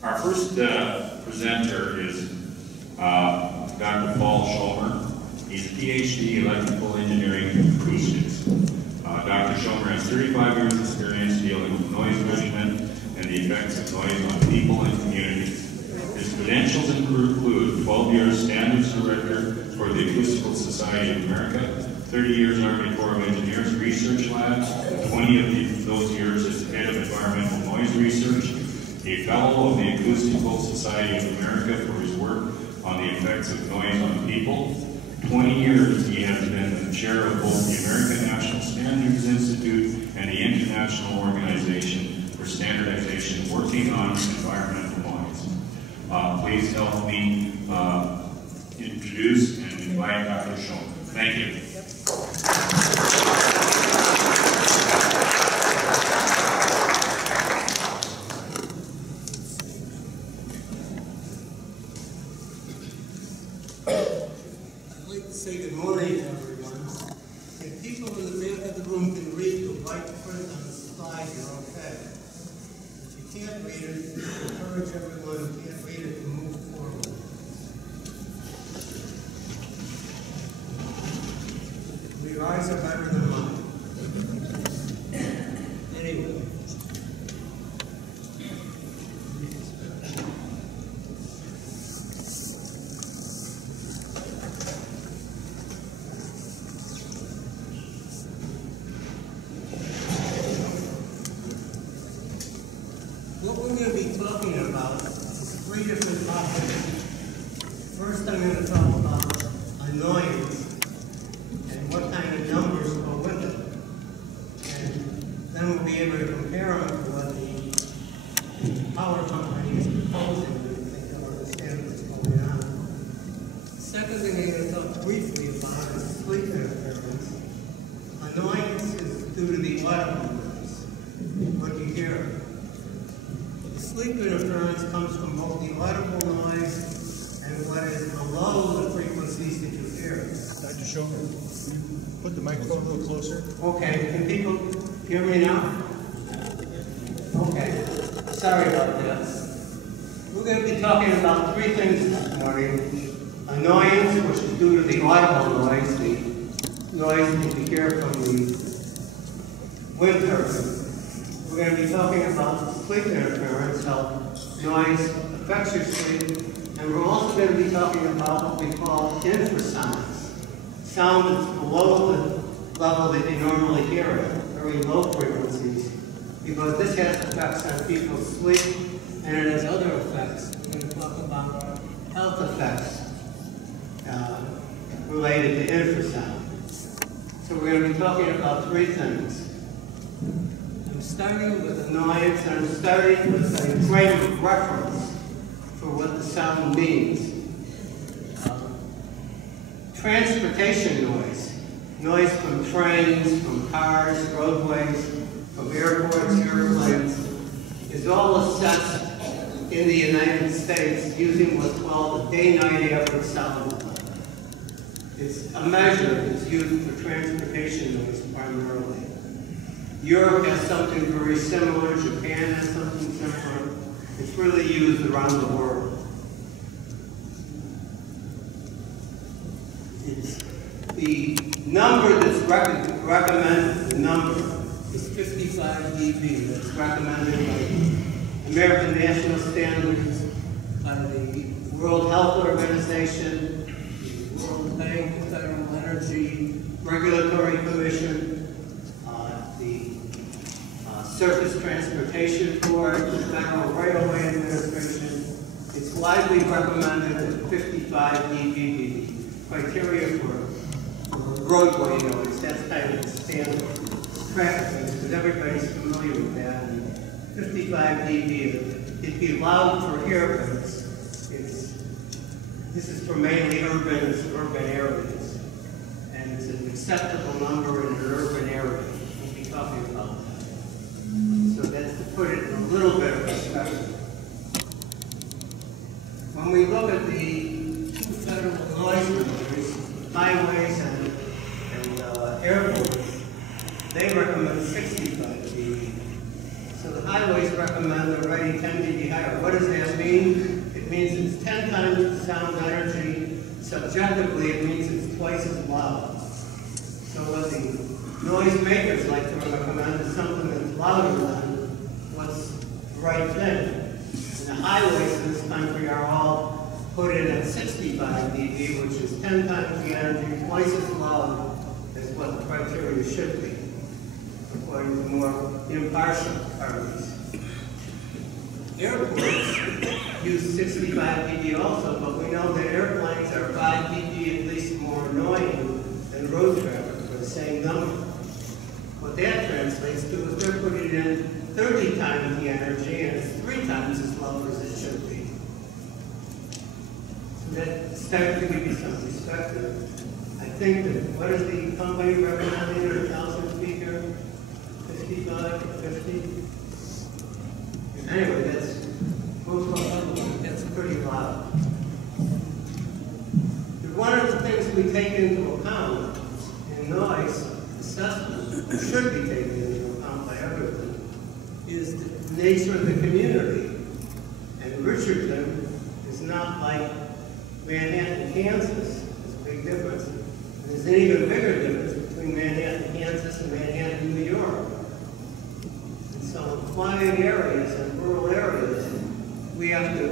Our first presenter is Dr. Paul Schomer. He's a PhD electrical engineering acoustics. Dr. Schomer has 35 years experience dealing with noise measurement and the effects of noise on people and communities. His credentials include 12 years standards director for the Acoustical Society of America, 30 years Army Corps of Engineers Research Labs, 20 of those years as head of environmental noise research, a fellow of the Acoustical Society of America for his work on the effects of noise on people. 20 years he has been the chair of both the American National Standards Institute and the International Organization for Standardization, working on environmental noise. Please help me introduce and invite Dr. Schomer. Thank you. I'd like to say good morning to everyone. If people in the back of the room can read the white print on the slide, you're okay. If you can't read it, I encourage everyone who can't read it to move forward. Your eyes are better than mine. Anyway. What we're going to be talking about is 3 different topics. First, I'm going to talk about annoyance and what kind of numbers go with it. And then we'll be able to compare them to what the power company is proposing and we think they'll understand what's going on. The second thing I'm going to talk briefly about is sleep interference. Annoyance is due to the audible noise, what you hear. Sleep interference comes from both the audible noise and what is below the frequencies that you hear. Dr. Schomer, can you put the microphone a little closer? Okay, can people hear me now? Okay, sorry about that. We're going to be talking about 3 things this morning. Annoyance, which is due to the audible noise, the noise that you hear from the wind turbine. We're going to be talking about sleep interference, how noise affects your sleep, and we're also going to be talking about what we call infrasounds, sound that's below the level that you normally hear at, very low frequencies, because this has effects on people's sleep, and it has other effects. We're going to talk about health effects related to infrasound. So we're going to be talking about 3 things. I'm starting with annoyance, and I'm starting with a frame of reference for what the sound means. Transportation noise, noise from trains, from cars, roadways, from airports, airplanes, is all assessed in the United States using what's called the day-night average sound level. It's a measure that's used for transportation noise primarily. Europe has something very similar, Japan has something similar. It's really used around the world. The number that's recommended, the number is 55 dB. That's recommended by the American National Standards, by the World Health Organization, the World Bank, the Federal Energy Regulatory Commission, Surface Transportation Board, the Federal Railway Administration. It's widely recommended that 55 dB criteria for roadway noise. That's kind of the standard practice, because everybody's familiar with that. And 55 dB, it'd be allowed for airplanes. This is for mainly urban areas. And it's an acceptable number in an urban area. We'll be talking about that. So that's to put it in a little bit of perspective. When we look at the 2 federal noise limits, highways and airports, they recommend 65 dB. So the highways recommend the rating 10 dB higher. What does that mean? It means it's 10 times the sound energy. Subjectively, it means it's twice as loud. So what the noise makers like to recommend is something that's louder than what's the right thing. And the highways in this country are all put in at 65 dB, which is 10 times the energy, twice as loud as what the criteria should be, according to more impartial parties. Airports use 65 dB also, but we know that airplanes are 5 dB at least more annoying than road traffic for the same number. What that translates to is they're putting in 30 times the energy and it's 3 times as low as it should be. So that starts to give you some perspective. I think that, what is the company recommending, or 1,000 feet here? 55 or 50? Anyway, that's pretty loud. One of the things we take into account in noise assessment, or should be taken into account by everyone, is the nature of the community. And Richardson is not like Manhattan, Kansas. There's a big difference. And there's an even bigger difference between Manhattan, Kansas and Manhattan, New York. And so in quiet areas and rural areas, we have to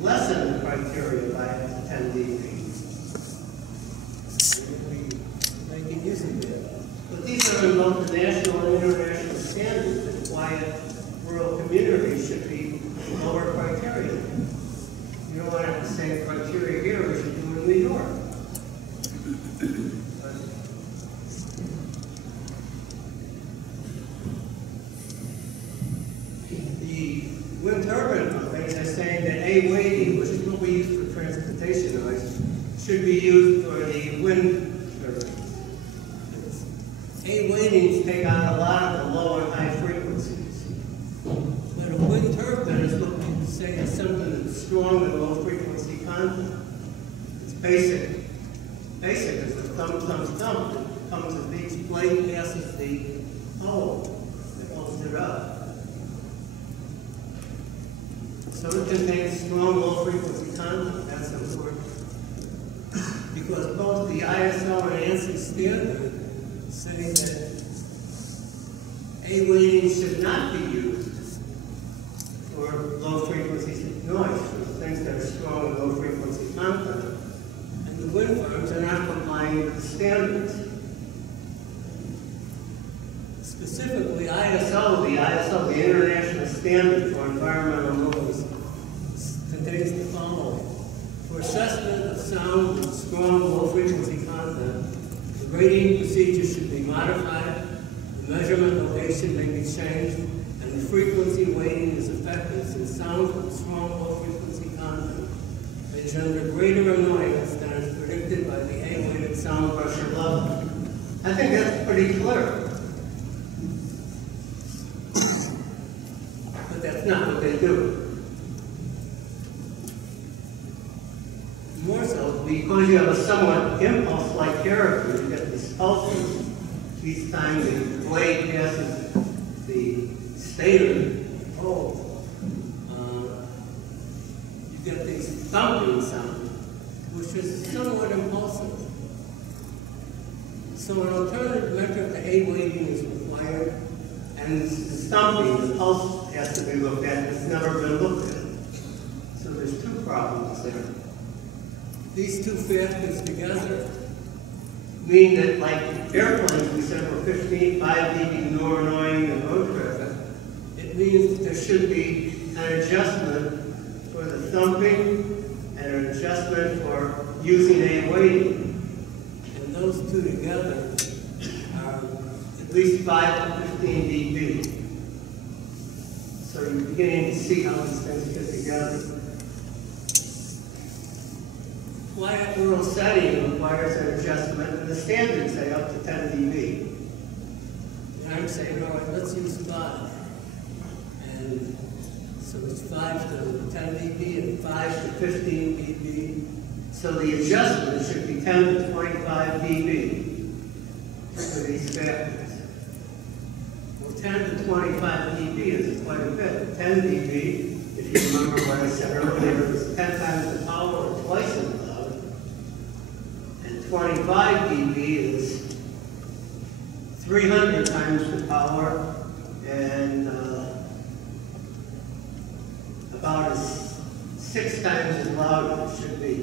lessen the criteria by 10 dB. Making use of it. But these are in both the national and international standards that quiet rural communities should be lower criteria. You don't want to have the same criteria here as you do in New York. The wind turbine companies are saying that A weighting, which is what we use for transportation noise, should be used for the wind turbines. A weightings take on a lot of the low and high frequencies. But a wind turbine is what we say is something that's strong and low frequency content. It's basic. Basic is the thump, thump, thump. It comes as each blade passes the hole that holds it up. So it contains strong low frequency content. That's important. Because both the ISO and ANSI standard say that A weighting should not be used for low frequency noise, for things that are strong and low frequency content. And the wind farms are not complying with the standards. Specifically, ISO, the International Standard for Environmental Noise, contains the following. For assessment of sound with strong low frequency content, the rating procedure should be modified, the measurement location may be changed, and the frequency weighting is effective since sounds with strong low frequency content may generate greater annoyance than is predicted by the A-weighted sound pressure level. I think that's pretty clear. But that's not what they do. More so, because you have a somewhat impulse-like character, you get these pulses. Each time the blade passes the stator hole, you get these thumping sounds, which is somewhat impulsive. So an alternative metric to A weighting is required, and the thumping, the pulse has to be looked at. It's never been looked at. So there's two problems there. These two factors together mean that, like airplanes, we said were 5 dB more annoying than road traffic. It means that there should be an adjustment for the thumping and an adjustment for using A weighting. And those two together are at least 5 to 15 dB. So you're beginning to see how these things fit together. Quiet rural setting requires an adjustment, and the standards say up to 10 dB. And I'm saying, all right, let's use 5. And so it's 5 to 10 dB and 5 to 15 dB. So the adjustment should be 10 to 25 dB for these factors. 10 to 25 dB is quite a bit. 10 dB, if you remember what I said earlier, is 10 times the power or twice as loud. And 25 dB is 300 times the power and about 6 times as loud as it should be.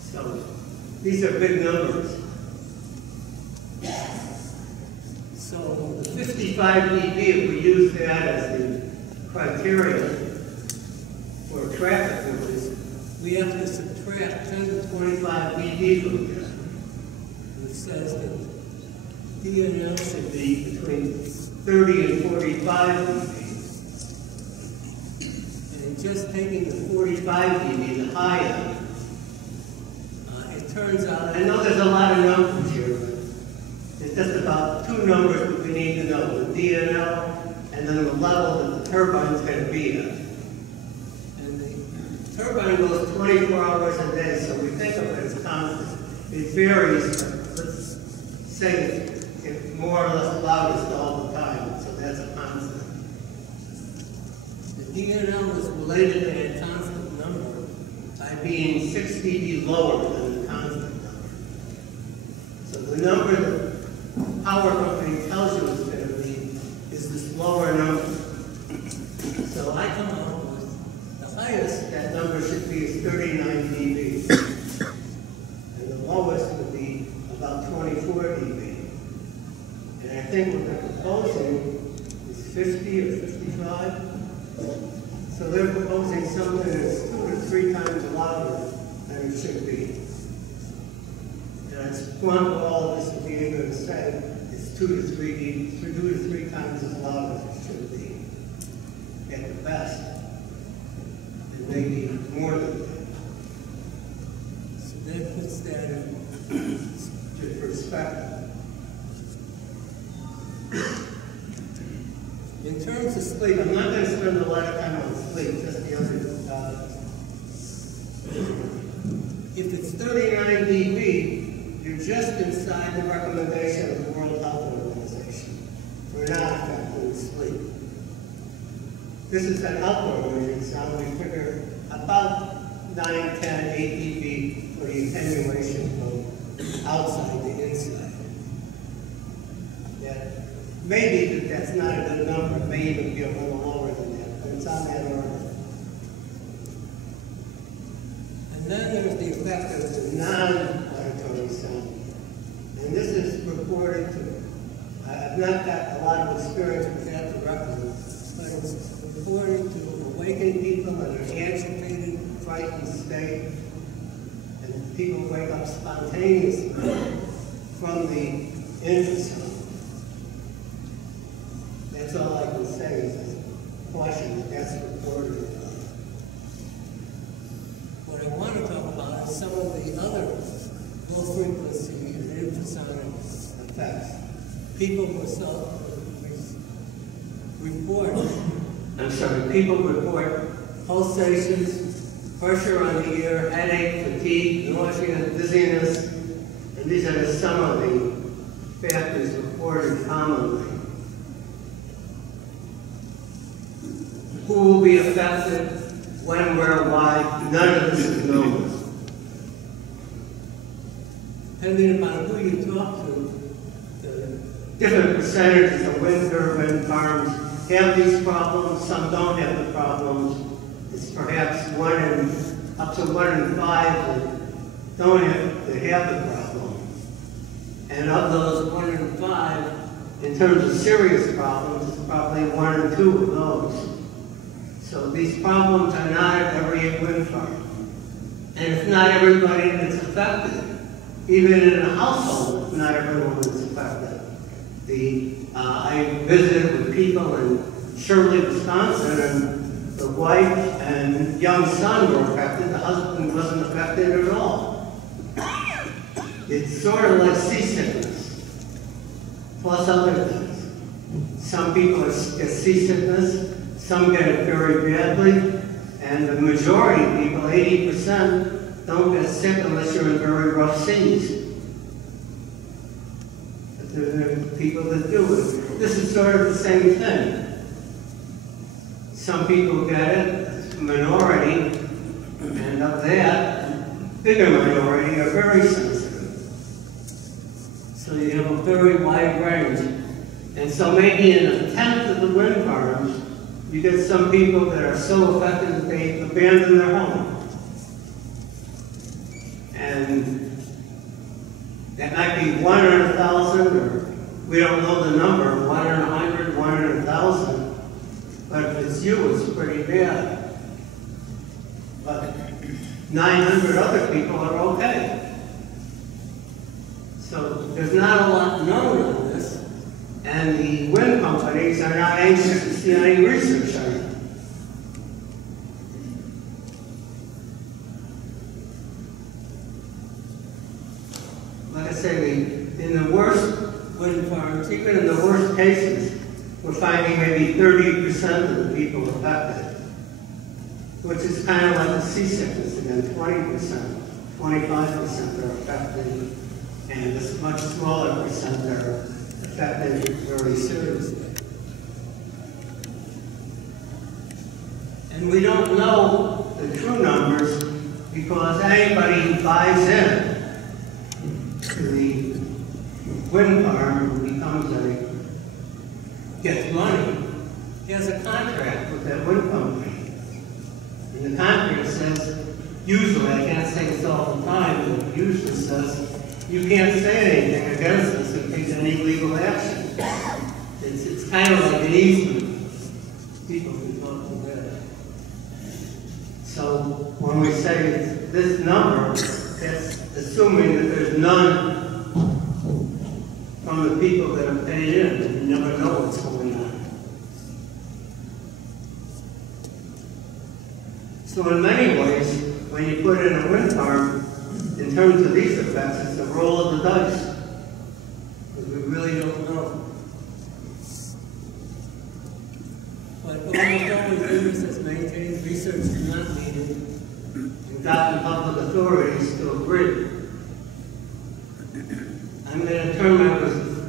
So these are big numbers. So the 55 dB, if we use that as the criteria for traffic noise, we have to subtract 10 to 25 dB from that. Which says that DNL should be between 30 and 45 dB. And just taking the 45 dB, the high end, it turns out, I know there's a lot of numbers here, but it's just about 2 numbers that we need to know, the DNL and then the level that the turbine's going to be at. And the turbine goes 24 hours a day, so we think of it as constant. It varies, but let's say it's more or less loudest all the time, so that's a constant. The DNL is related to a constant number by being 6 dB lower than the constant number. So the number that power company tells you it's going to be is this lower number. So I come up with the highest that number should be is 39 dB. And the lowest would be about 24 dB. And I think what they're proposing is 50 or 55. So they're proposing something that's 2 to 3 times louder than it should be. And I just want all of us to be able to say it's 2 to 3 times as loud as it should be at the best, and maybe more than that. So that puts that in perspective. In terms of sleep, I'm not going to spend a lot of time on sleep, just the other topics. If it's 39 dB, you're just inside the recommendation of the World Health Organization for non-affecting sleep. This is an outdoor ranging sound. We figure about 9, 10, 8 dB for the attenuation from outside to inside. Yeah. Maybe that's not a good number. It may even be a little lower than that, but it's on that order. And then there's the effect of the non-auditory sound. And this is reported to, I've not got a lot of experience with that directly, but it's reported to awaken people in an agitated, frightened state, and people wake up spontaneously from the infrasound. That's all I can say is a question that that's reported. What I want to talk about is some of the other low-frequency and infrasonic effects. People report pulsations, pressure on the ear, headache, fatigue, nausea, dizziness, and these are some of the factors reported commonly. Who will be affected, when, where, why, none of this is known. Depending upon who you talk to, the different percentages of wind turbine farms have these problems, some don't have the problems. It's perhaps up to 1 in 5 that don't have the problem. And of those 1 in 5, in terms of serious problems, it's probably 1 or 2 of those. So these problems are not at every wind farm. And it's not everybody that's affected. Even in a household, it's not everyone that's affected. I visited with people in Shirley, Wisconsin, and the wife and young son were affected. The husband wasn't affected at all. It's sort of like seasickness, plus other things. Some people get seasickness. Some get it very badly, and the majority of people, 80%, don't get sick unless you're in very rough seas. But there are people that do it. this is sort of the same thing. Some people get it, it's a minority, and of that, a bigger minority are very sensitive. So you have a very wide range. And so maybe in a tenth of the wind farms, you get some people that are so affected that they abandon their home. And that might be 1 in 1,000, or we don't know the number, 1 in 100, 1 in 1,000. But if it's you, it's pretty bad. But 900 other people are okay. So there's not a lot known on this, and the wind companies are not anxious to see any research on it. Like I say, in the worst wind farms, even in the worst cases, we're finding maybe 30% of the people affected, which is kind of like the seasickness again, 20%, 25% are affected, and this much smaller percent are affected very seriously. And we don't know the true numbers because anybody who buys in to the wind farm gets money, he has a contract with that wind company. And the contract says, usually, I can't say this all the time, but it usually says, you can't say anything against us and take any legal action. It's kind of like an easement. People can talk to that. So when we say this number, that's assuming that there's none from the people that have paid in, and you never know what's going on. So in many ways, when you put in a wind farm, in terms of these effects, it's a roll of the dice. Because we really don't know. But almost always business is maintained, research is not needed, and gotten public authorities to agree. I'm going to turn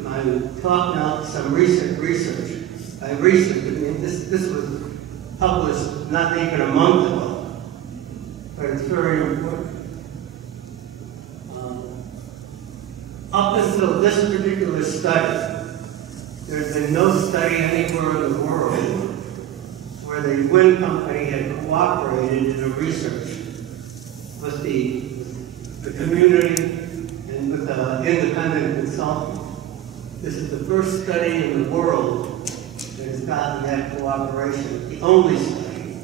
my talk now to some recent research. By recent, I mean this was published not even a month ago, but it's very important. Up until this particular study, there's been no study anywhere in the world where the wind company had cooperated in the research with the community and with the independent consultant. This is the first study in the world that has gotten that cooperation, the only study.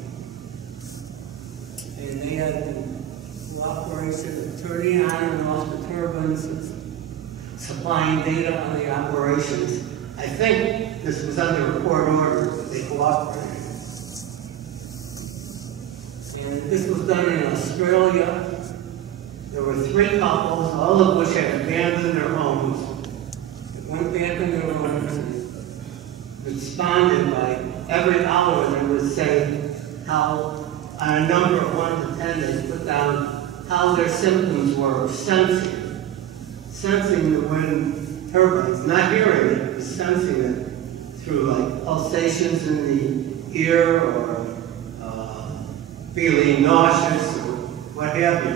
And they had the cooperation of turning on and off the turbines, supplying data on the operations. I think this was under a court order, but they cooperated. And this was done in Australia. There were 3 couples, all of which had abandoned their homes. They went back in their homes and responded by every hour they would say how, on a number of 1 to 10, they put down how their symptoms were of sensing the wind turbines, not hearing it, but sensing it through like pulsations in the ear or feeling nauseous or what have you.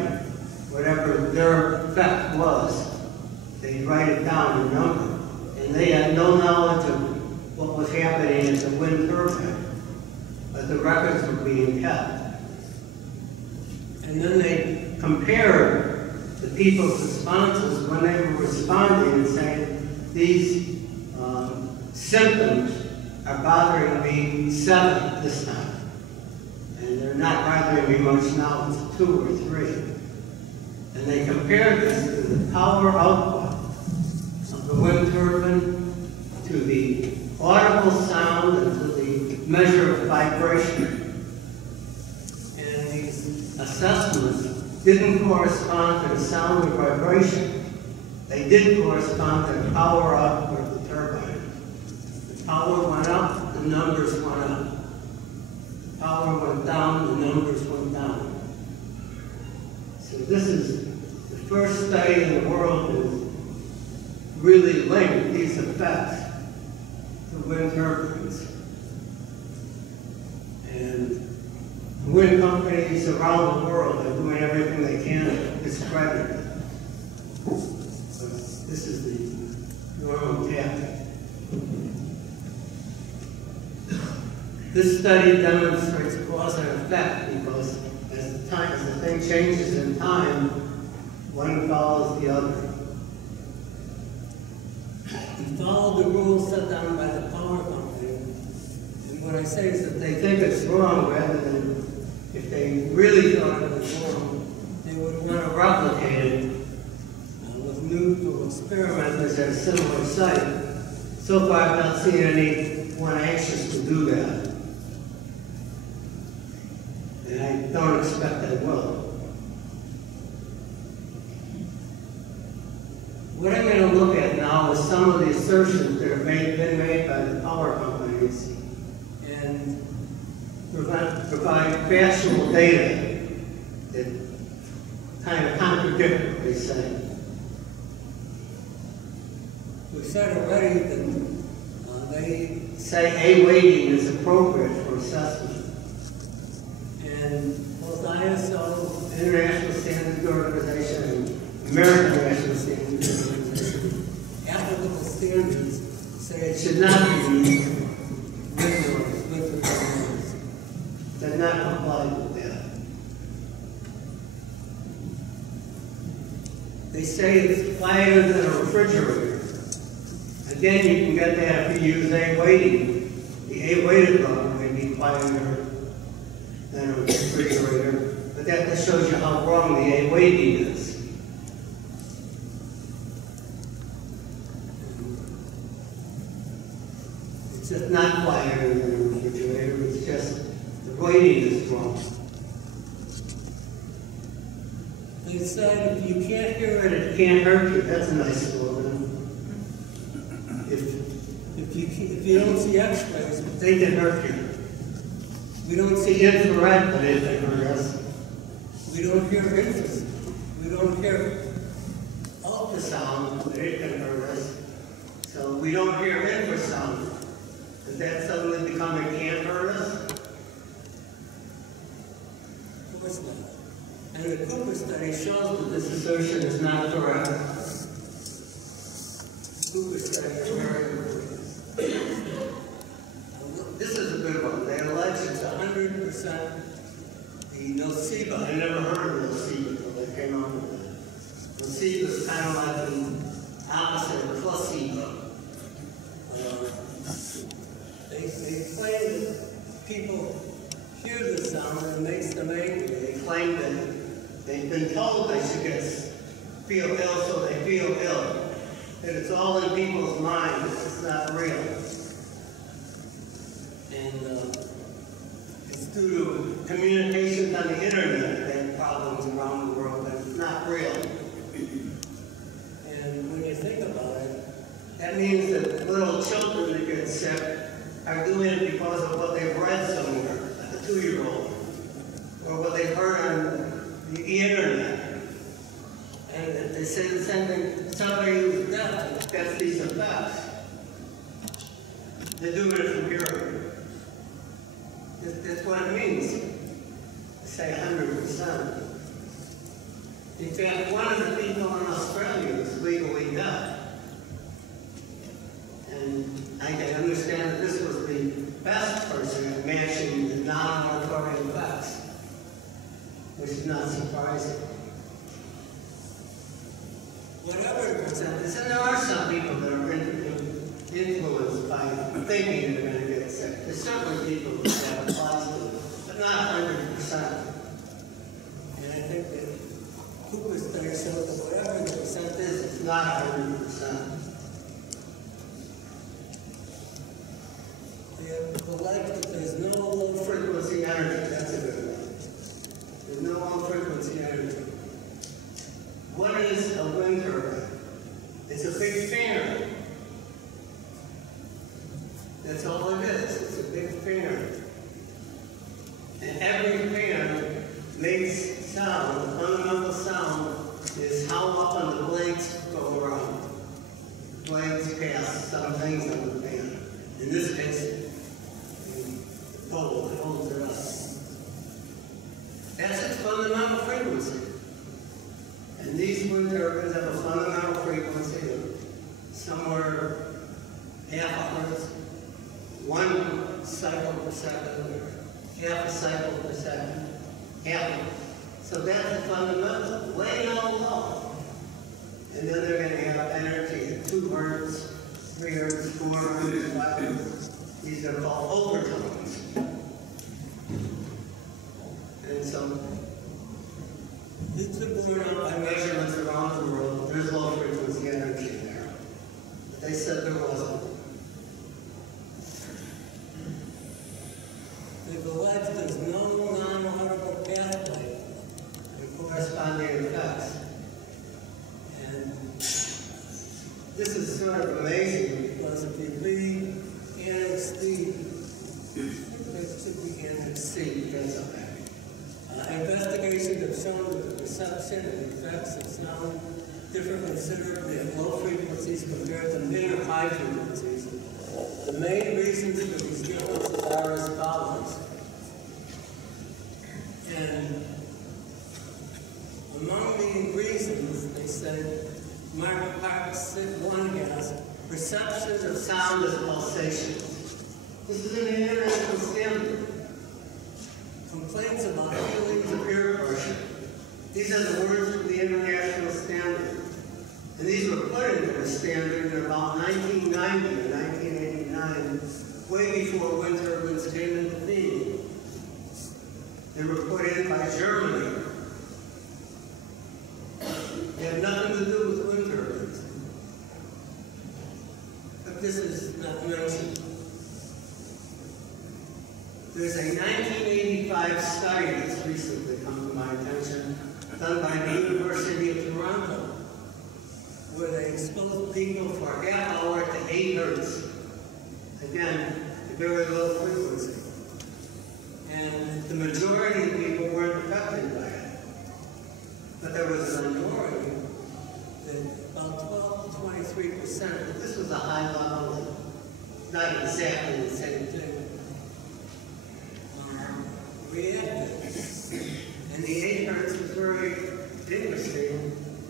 Whatever their effect was, they'd write it down in number. And they had no knowledge of what was happening at the wind turbine, but the records were being kept. And then they compared the people's responses when they were responding and saying, these symptoms are bothering me 7 this time. And they're not bothering me much now, it's 2 or 3. And they compared this to the power output of the wind turbine, to the audible sound, and to the measure of vibration. And these assessments didn't correspond to the sound or vibration. They did correspond to the power output of the turbine. The power went up, the numbers went up. The power went down, the numbers went down. So this is the first study in the world that really linked these effects to to wind turbines. And wind companies around the world are doing everything they can to discredit it. But this is the normal tactic. This study demonstrates cause and effect because as the thing changes in time, one follows the other. We follow the rules set down by the power company. And what I say is that they think it's wrong rather than if they really thought it was wrong, they would want to replicate it with new experimenters at a similar site. So far, I've not seen anyone anxious to do that. And I don't expect they will. What I'm going to look at now is some of the assertions that have been made by the power companies and provide factual data that kind of contradict what they say. We said already that they say A weighting is appropriate for assessment. And both ISO, International Standards Organization, and American National Standards Organization, applicable standards say it should not be used with the they're not compliant with that. They say it's quieter than a refrigerator. Again, you can get that if you use A weighting. The A weighted rubber may be quieter than a refrigerator, but that just shows you how wrong the A weighting is. It's just not quieter than a refrigerator, it's just the weighting is wrong. They said if you can't hear it, it can't hurt you. That's a nice slogan. If you don't see X-rays, they can hurt you. We don't see infrared, but it can hurt us. We don't hear infrasound. We don't hear ultrasound, but it can hurt us. So we don't hear infrasound. Does that suddenly become it can't hurt us? Of course not. And the Cooper study shows that this assertion is not correct. Cooper study is very important. This is a good one. They allege it's 100% the nocebo. I never heard of nocebo until they came out with it. Nocebo is kind of like the opposite of placebo. They claim that people hear the sound and it makes them angry. They claim that they've been told they should feel ill, so they feel ill. That it's all in people's minds, it's not real. And it's due to communications on the internet that have problems around the world, but it's not real. And when you think about it, that means that little children that get sick are doing it because of what they've read somewhere, like a 2-year-old, or what they've heard on the internet. And if they say the same thing, somebody who's deaf gets these effects. They're doing it from hearing. That's what it means to say 100%. In fact, one of the people in Australia is legally deaf. And I can understand that this was the best person at matching the non-auditory effects, which is not surprising. Whatever the percent is, and there are some people that are influenced by thinking they're going to get sick. There's certainly people that applies to it, but not 100%. And I think that Cooper study shows that whatever the percent is, it's not 100%. They allege that there's no low-frequency energy. That's a good one. There's no low-frequency energy. What is a wind turbine? It's a big fan. That's all it is. It's a big fan. And every fan makes sound. The fundamental sound is how often the blades go around. The blades pass some things on the fan. And fundamental frequency. And these wind turbines have a fundamental frequency of somewhere half hertz, 1 cycle per second, or half a cycle per second, half. So that's the fundamental, way down low. And then they're going to have energy at 2 hertz, 3 hertz, 4 hertz, 5 hertz. These are called overtones. And so, it's borne out by measurements around the world. There's low frequency energy there. But they said there wasn't. They've alleged there's no non-audible pathway and corresponding effects. And this is sort of amazing because if you read Annex D, it should be Annex C, that's okay. Investigations have shown that the perception and effects of sound differ considerably at low frequencies compared to mid or high frequencies. The main reasons for these differences are as follows. And among the reasons, they said, Mark Park 1 has perception of sound as pulsation. This is an international standard. Complaints about feelings of ear pressure. These are the words from the international standard. And these were put into the standard in about 1990 or 1989, way before wind turbines came into being. They were put in by Germany. They have nothing to do with wind turbines. But this is not mentioned. There's a 1985 study that's recently come to my attention, done by the University of Toronto, where they exposed people for a half hour to 8 hertz. Again, a very low frequency. And the majority of people weren't affected by it. But there was a minority, that about 12 to 23%, but this was a high level, not exactly the same thing. Reacted. And the 8 hertz was very interesting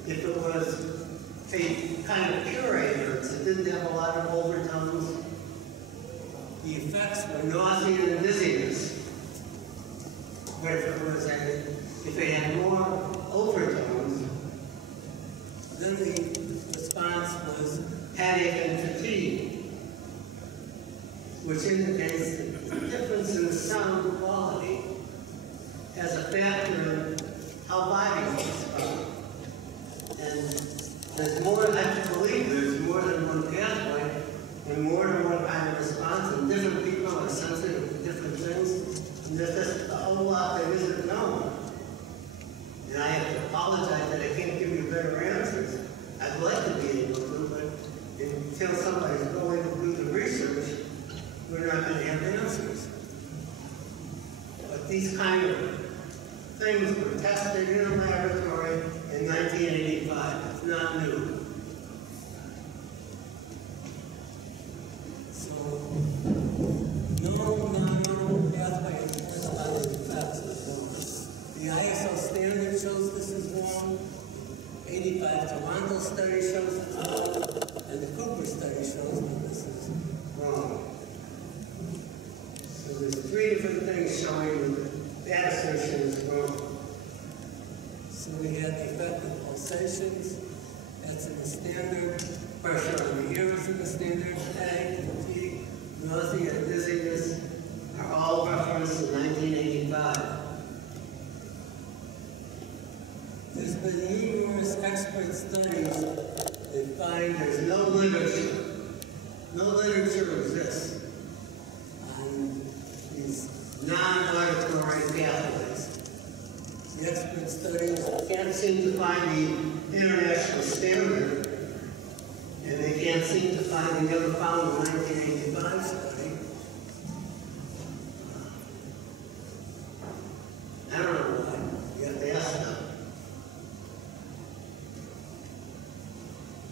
if it was a kind of pure 8 hertz. It didn't have a lot of overtones. The effects were nausea and dizziness. But if it had more overtones, then the response was headache and fatigue, which indicates the difference in the sound quality as a factor in how bodies respond. And there's more, I believe there's more than one pathway and more than one kind of response, and different people are sensitive to different things, and there's just a whole lot that isn't known. And I have to apologize that I can't give you better answers. I'd like to be able to, but until somebody's going to do the research, we're not going to have answers. But these kind of things were tested in a laboratory in 1985. It's not new. So, no non-normal pathway corresponding effects. The ISO standard shows this is wrong. 85 Toronto study shows it's wrong. And the Cooper study shows that this is wrong. So there's 3 different things showing that assertion is wrong. So we had the effect of pulsations, that's in the standard. Pressure on the ear is in the standard. Headache, fatigue, nausea, and dizziness are all referenced in 1985. There's been numerous expert studies that find there's no literature. No literature exists on these non-auditory pathways. The expert studies can't seem to find the international standard, and they can't seem to find, they never found the 1985 study. I don't know why. You have to ask them.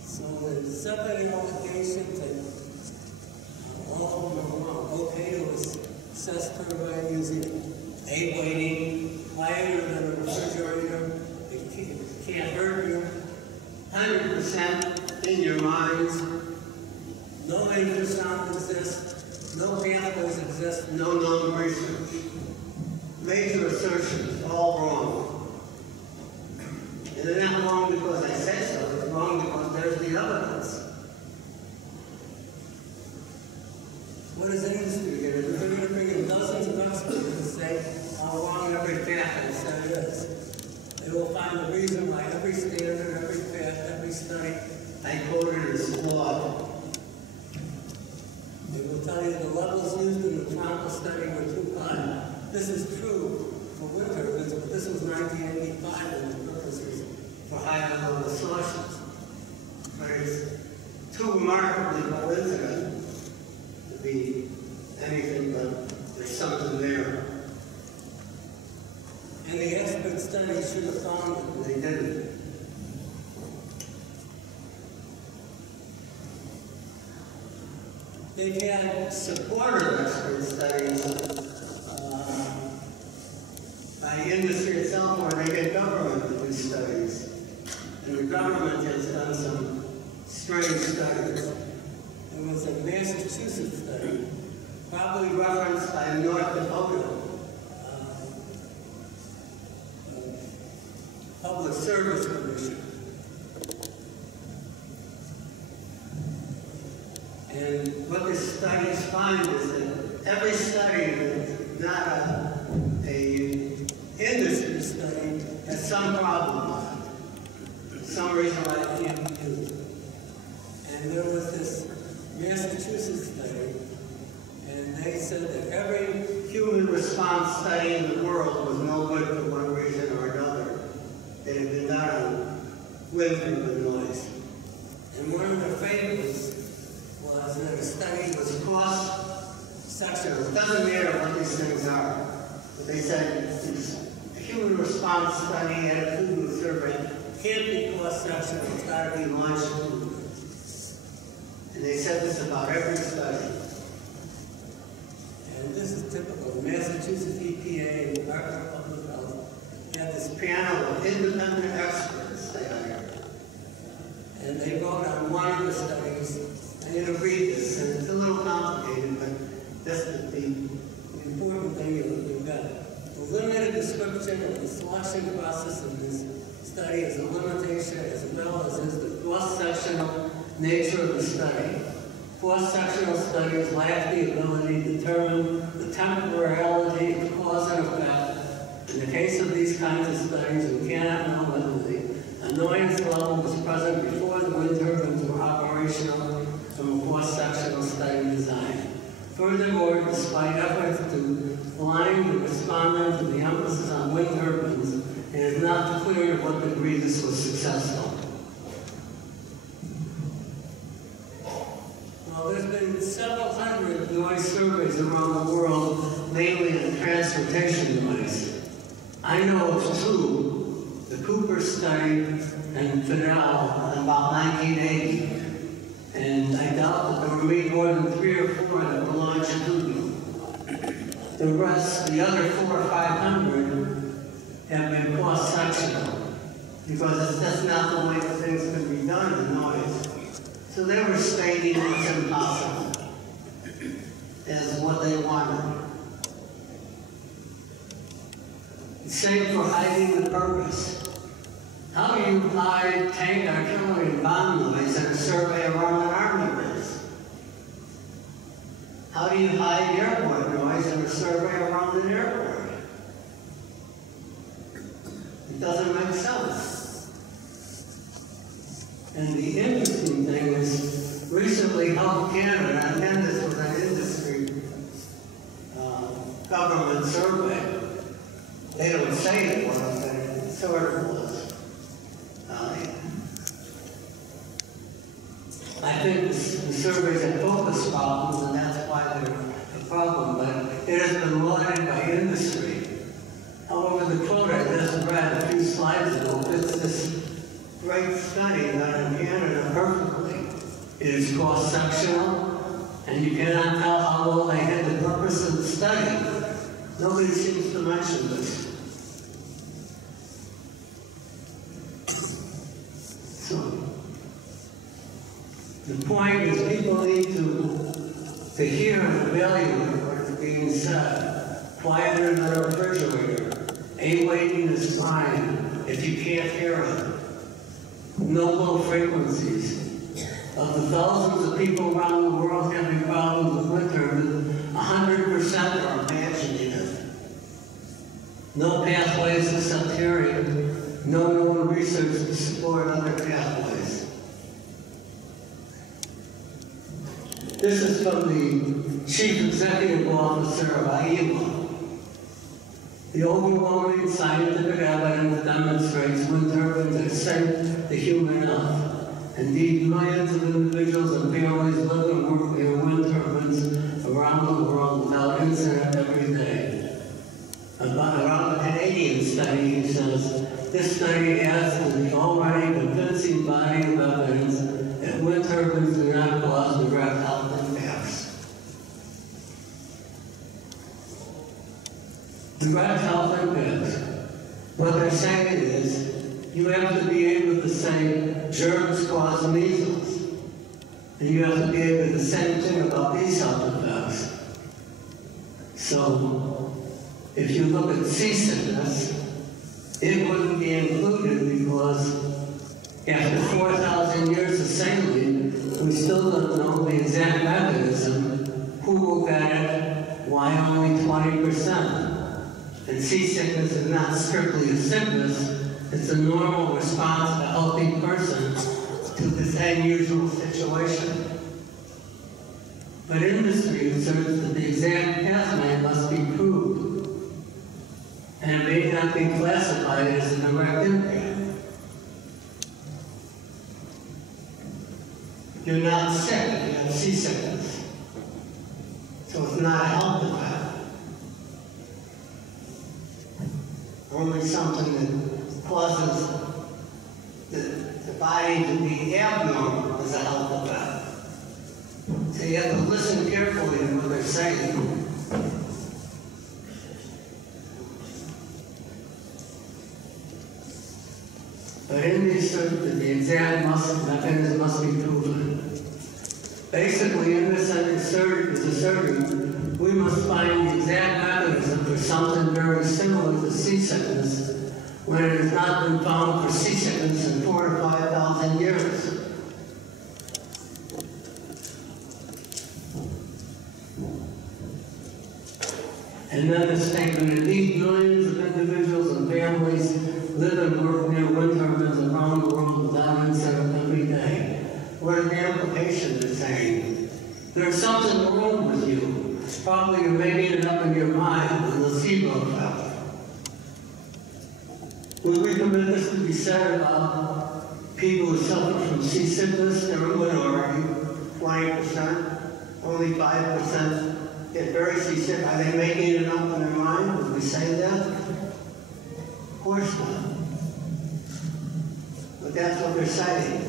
So the separate allegations that all of them are wrong. Okay to assess turbine using A weighting higher than a And they're not wrong because I say so, they're wrong because there's the evidence. What is industry going to do? They're going to bring in dozens of experts and say how wrong every fact they said it is. They will find a reason why every standard, every fact, every study I quoted is flawed. They will tell you the levels used in the Toronto study were too high. This is true for wind turbines, but this was 1985 and the purpose was for higher level sources. But it's too remarkably coincident to be anything but there's something there. And the expert study should have found it, and they didn't. They've had supportive expert studies by industry itself, or they get government to do studies. And the government has done some strange studies. There was a Massachusetts study, probably referenced by North Dakota Public Service Commission. And what the studies find is that every study that's not a industry study has some problem, some reason why it can't be used. And there was this Massachusetts study, and they said that every human response study in the world was no good for one reason or another. It had been done on wind turbine noise. And one of their favorites was that a study was cross-sectional. It doesn't matter what these things are. But they said a human response study, attitudinal survey, can't be cross-sectional. It's got to be longitudinal. And they said this about every study. And this is typical. The Massachusetts EPA and the Department of Public Health had this panel of independent experts they hired. And they vote on one of the studies. I'm going to read this, and it's a little complicated, but this is the important thing you've got. The limited description of the selection process of this study is a limitation as well as is the cross-sectional nature of the study. Cross-sectional studies lack the ability to determine the temporality of cause and effect. In the case of these kinds of studies, we cannot know whether the annoyance level was present before the wind turbines were operational from a cross-sectional study design. Furthermore, despite efforts to align the respondent to the emphasis on wind turbines, it is not clear to what degree this was successful. Well, there's been several hundred noise surveys around the world, mainly in transportation noise. I know of two, the Cooper study and Fidel in about 1980. And I doubt that there will be more than 3 or 4 that were longitudinal. The rest, the other 400 or 500, have been cross-sectional because that's not the way that things can be done in noise. So they were stating it's impossible as what they wanted. Same for hiding the purpose. How do you hide tank, artillery, and bomb noise in a survey around an army base? How do you hide airport noise in a survey around an airport? It doesn't make sense. And the interesting thing is, recently Health Canada, and again this was an industry government survey. They don't say it was, but it sort of was. I think the surveys have focus problems, and that's why they're a problem, but it has been lauded by industry. However, the quote I just read a few slides ago fits this great study done in Canada perfectly. It is cross-sectional, and you cannot tell how well they hit the purpose of the study. Nobody seems to mention this. The point is people need to hear the value of what is being said. Quieter than a refrigerator. A waiting is fine. if you can't hear it. No low frequencies. Of the thousands of people around the world having problems with wind turbines, 100% are imagining it. No pathways except hearing, no known research to support other pathways. This is from the Chief Executive Officer of AIMA. The overwhelming scientific evidence demonstrates wind turbines are safe to human health. Indeed, millions of individuals and families live and work near wind turbines around the world without incident every day. Around the Canadian study, he says, this study adds to the already convincing body of evidence that wind turbines do not cause direct health impacts. Direct health impacts. What they're saying is, you have to be able to say germs cause measles. And you have to be able to say the same thing about these health effects. So, if you look at seasickness, it wouldn't be included because after 4,000 years of sailing, we still don't know the exact mechanism, who will get it, why only 20%. And seasickness is not strictly a sickness, it's a normal response of a healthy person to this unusual situation. But industry asserts that the exact pathway must be proved, and it may not be classified as a direct impact. You're not sick, you have seasickness. So it's not a health effect. Only something that causes the body to be abnormal as a health effect. So you have to listen carefully to what they're saying. But in research, the exact mechanism must be proven. Basically, in this research is asserting we must find the exact mechanism for something very similar to seasickness when it has not been found for seasickness in 4,000 to 5,000 years. And then the statement, indeed, millions of individuals and families live and work near wind turbines around the world without incident every day. What are the implications they're saying? There's something wrong with you. Probably you're making it up in your mind, the nocebo effect. Would we permit this to be said about people who suffer from seasickness? They're a minority, 20%, only 5% get very seasick. Are they making it up in their mind? Would we say that? Of course not. But that's what they're saying.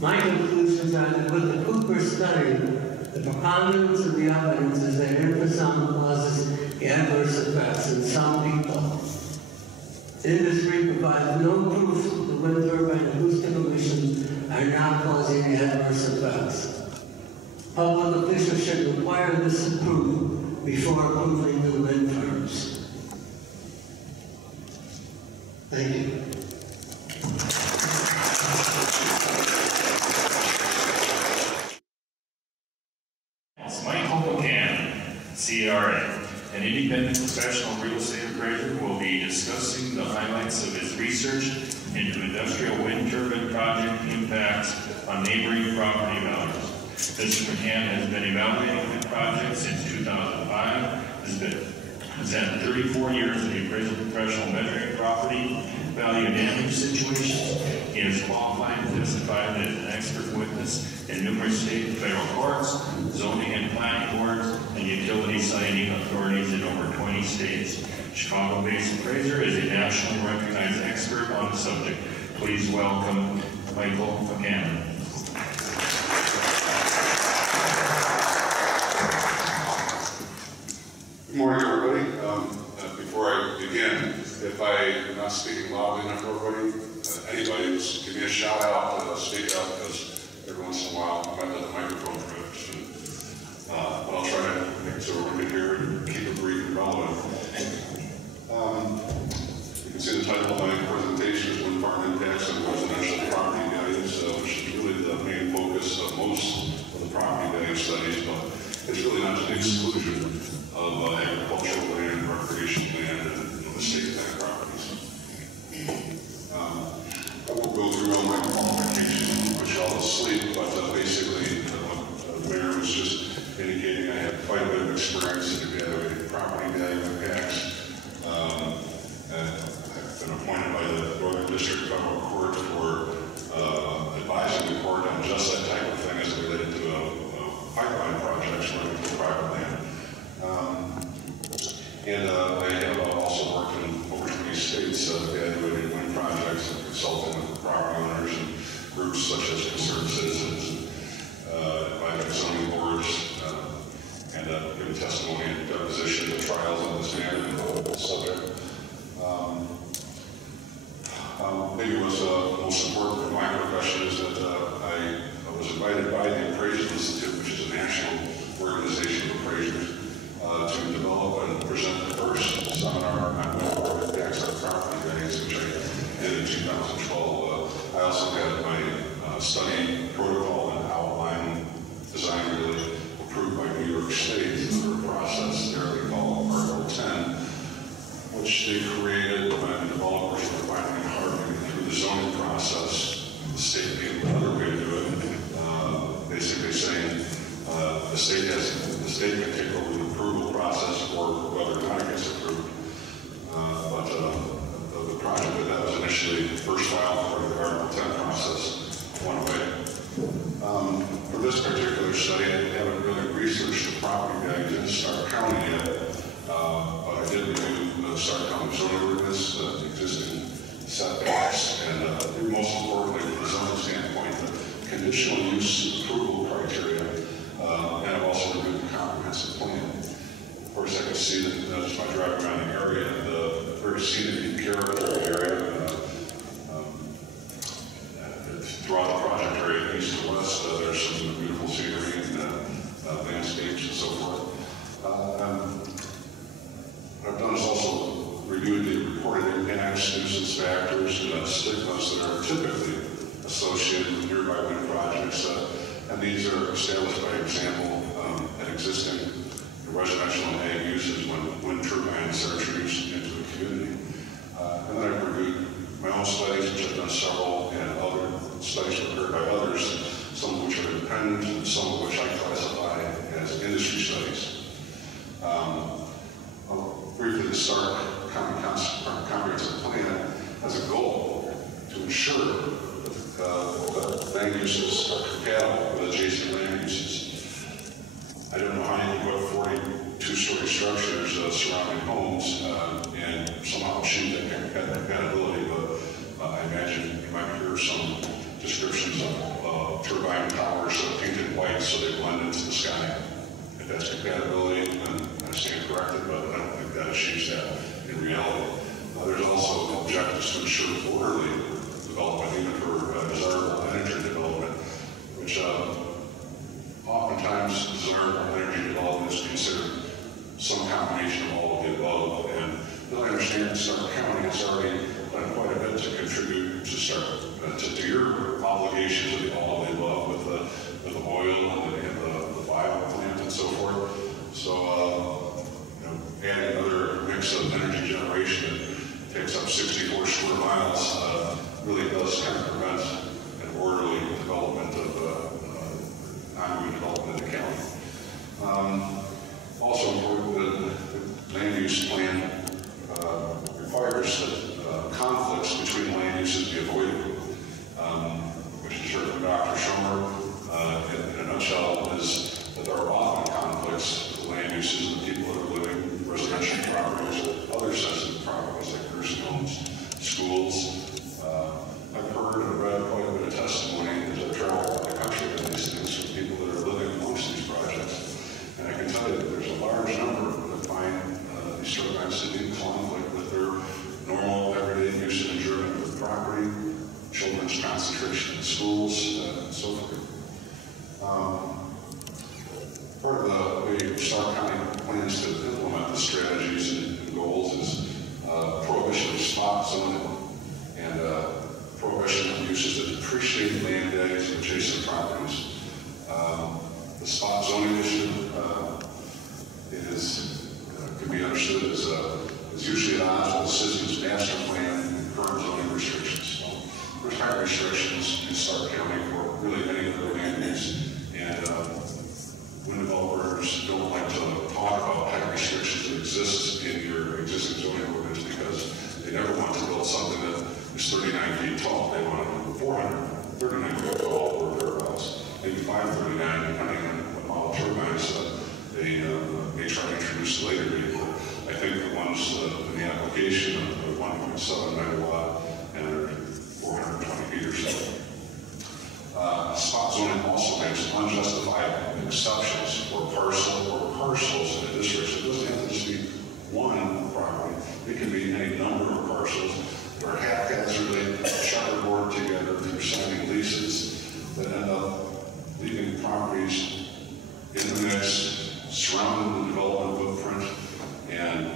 My conclusions are that with the Cooper study, the preponderance of the evidence is that infrasound causes adverse effects in some people. Industry provides no proof that the wind turbine acoustic emissions are not causing adverse effects. Public officials should require this approved before approving new wind farms. Thank you. Michael Buchanan, CRA, an independent professional real estate appraiser, will be discussing the highlights of his research into industrial wind turbine project impacts on neighboring property values. Mr. McCann has been evaluating the project since 2005, has had 34 years in the appraisal professional measuring property value damage situations. He is qualified to testify as an expert witness in numerous state and federal courts, zoning and planning boards, and utility siting authorities in over 20 states. Chicago-based appraiser is a nationally recognized expert on the subject. Please welcome Michael Buchanan. Good morning, everybody. Before I begin, if I am not speaking loudly enough for everybody, anybody, just give me a shout out, speak up, because every once in a while I might let the microphone drift. But I'll try to make it so everyone can hear it and keep it brief and relevant. see the title of my presentation is Wind Farm Impacts on Residential Property Values, which is really the main focus of most of the property value studies, but it's really not to the exclusion of agricultural land, recreation land, and estate land properties. I won't go through all my qualifications, which I'll sleep, but basically what the mayor was just indicating, I have quite a bit of experience in evaluating property value impacts. I've been appointed by the Northern District Federal Court for advising the court on just that type of thing as it related to pipeline projects related to private land. And I have also worked in over 20 states evaluating wind projects and consulting with property owners and groups such as Concerned Citizens, advising zoning boards, and giving testimony and deposition to trials on this matter and the subject. Maybe what's most important for my profession is that I was invited by the Appraisal Institute, which is a national organization of appraisers, to develop and present the first seminar on wind impacts on property values, which I did in 2012. I also had my study protocol and outline design really approved by New York State through a process there they call Article 10, which they created when developers were finding it hard through the zoning process, the state being another way to do it, basically saying the state can take over the approval process for whether or not it gets approved. But the project that was initially first filed for the Article 10 process went away. For this particular study, I haven't really researched the property values in Stark County yet, but I did review the Stark County zoning ordinance, the existing setbacks, and most importantly, from the zoning standpoint, the conditional use approval criteria, and I've also reviewed the comprehensive plan. Of course, I can see that just by driving around the area, the very scenic character of the area. Throughout the project area, east to west, there's some beautiful scenery and landscapes and so forth. What I've done is also reviewed the reported impacts, nuisance factors, and stigmas that are typically associated with nearby wind projects, and these are established by example at existing residential and ag uses when wind turbines are introduced into a community. And then I've reviewed my own studies, which I've done several, and other studies prepared by others, some of which are independent, and some of which I classify as industry studies. Briefly, the Stark County Comprehensive Plan has a goal to ensure that land uses are compatible with adjacent land uses. I don't know how you can put 42-story structures surrounding homes and somehow achieve that compatibility, but I imagine you might hear some descriptions of turbine towers painted white so they blend into the sky. If that's compatibility, then I stand corrected, but I don't think that achieves that in reality. There's also objectives to ensure orderly development, even for desirable energy development, which oftentimes desirable energy development is considered some combination of all of the above. And I understand in Stark County has already done quite a bit to contribute to to your obligations of all of the above with the oil and the bio plant and so forth. So adding another mix of energy generation that takes up 64 square miles really does kind of prevent an orderly development of ongoing development in the county. Also important, the land use plan requires that conflicts between land uses be avoided, which is heard from Dr. Schomer in a nutshell is that there are often conflicts with land uses of the people that are living residential properties or other sensitive properties like nursing homes, schools. I've heard and read quite a bit of testimony as I've traveled around the country on these things from people that are living amongst these projects. And I can tell you that there's a large number that find these turbines to be in conflict with their normal zoning and prohibition of uses that depreciate land values of adjacent properties. The spot zoning issue can be understood as usually at odds with the citizen's master plan and current zoning restrictions. So there's high restrictions in Stark County for really many of the land use, and when developers don't like to talk about type restrictions that exist in your existing zoning ordinance because they never want to build something that is 39 feet tall. They want to do 439 feet tall or thereabouts, maybe 539, depending on what model turbines they may try to introduce later. I think the ones in the application are 1.7 megawatt and are 420 feet or so. Spot zoning also makes unjustified exceptions for parcel or parcels in a district. So it doesn't have to just be one property. It can be any number of parcels where haphazardly checkerboard together through signing leases that end up leaving properties in the mix, surrounding the development footprint, and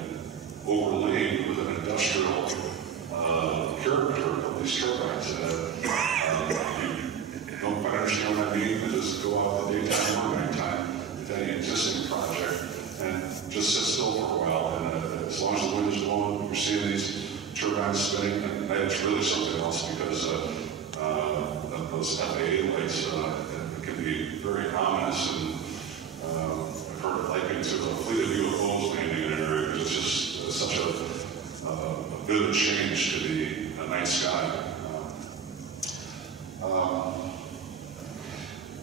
overlaid with an industrial character of these turbines. Don't quite understand what I mean, but just go out the daytime or nighttime with any existing project and just sit still for a while. And as long as the wind is blowing, you're seeing these turbines spinning, and it's really something else because those FAA lights can be very ominous, and I've heard it likened to a fleet of UFOs landing in an area because it's just such a vivid change to the night sky.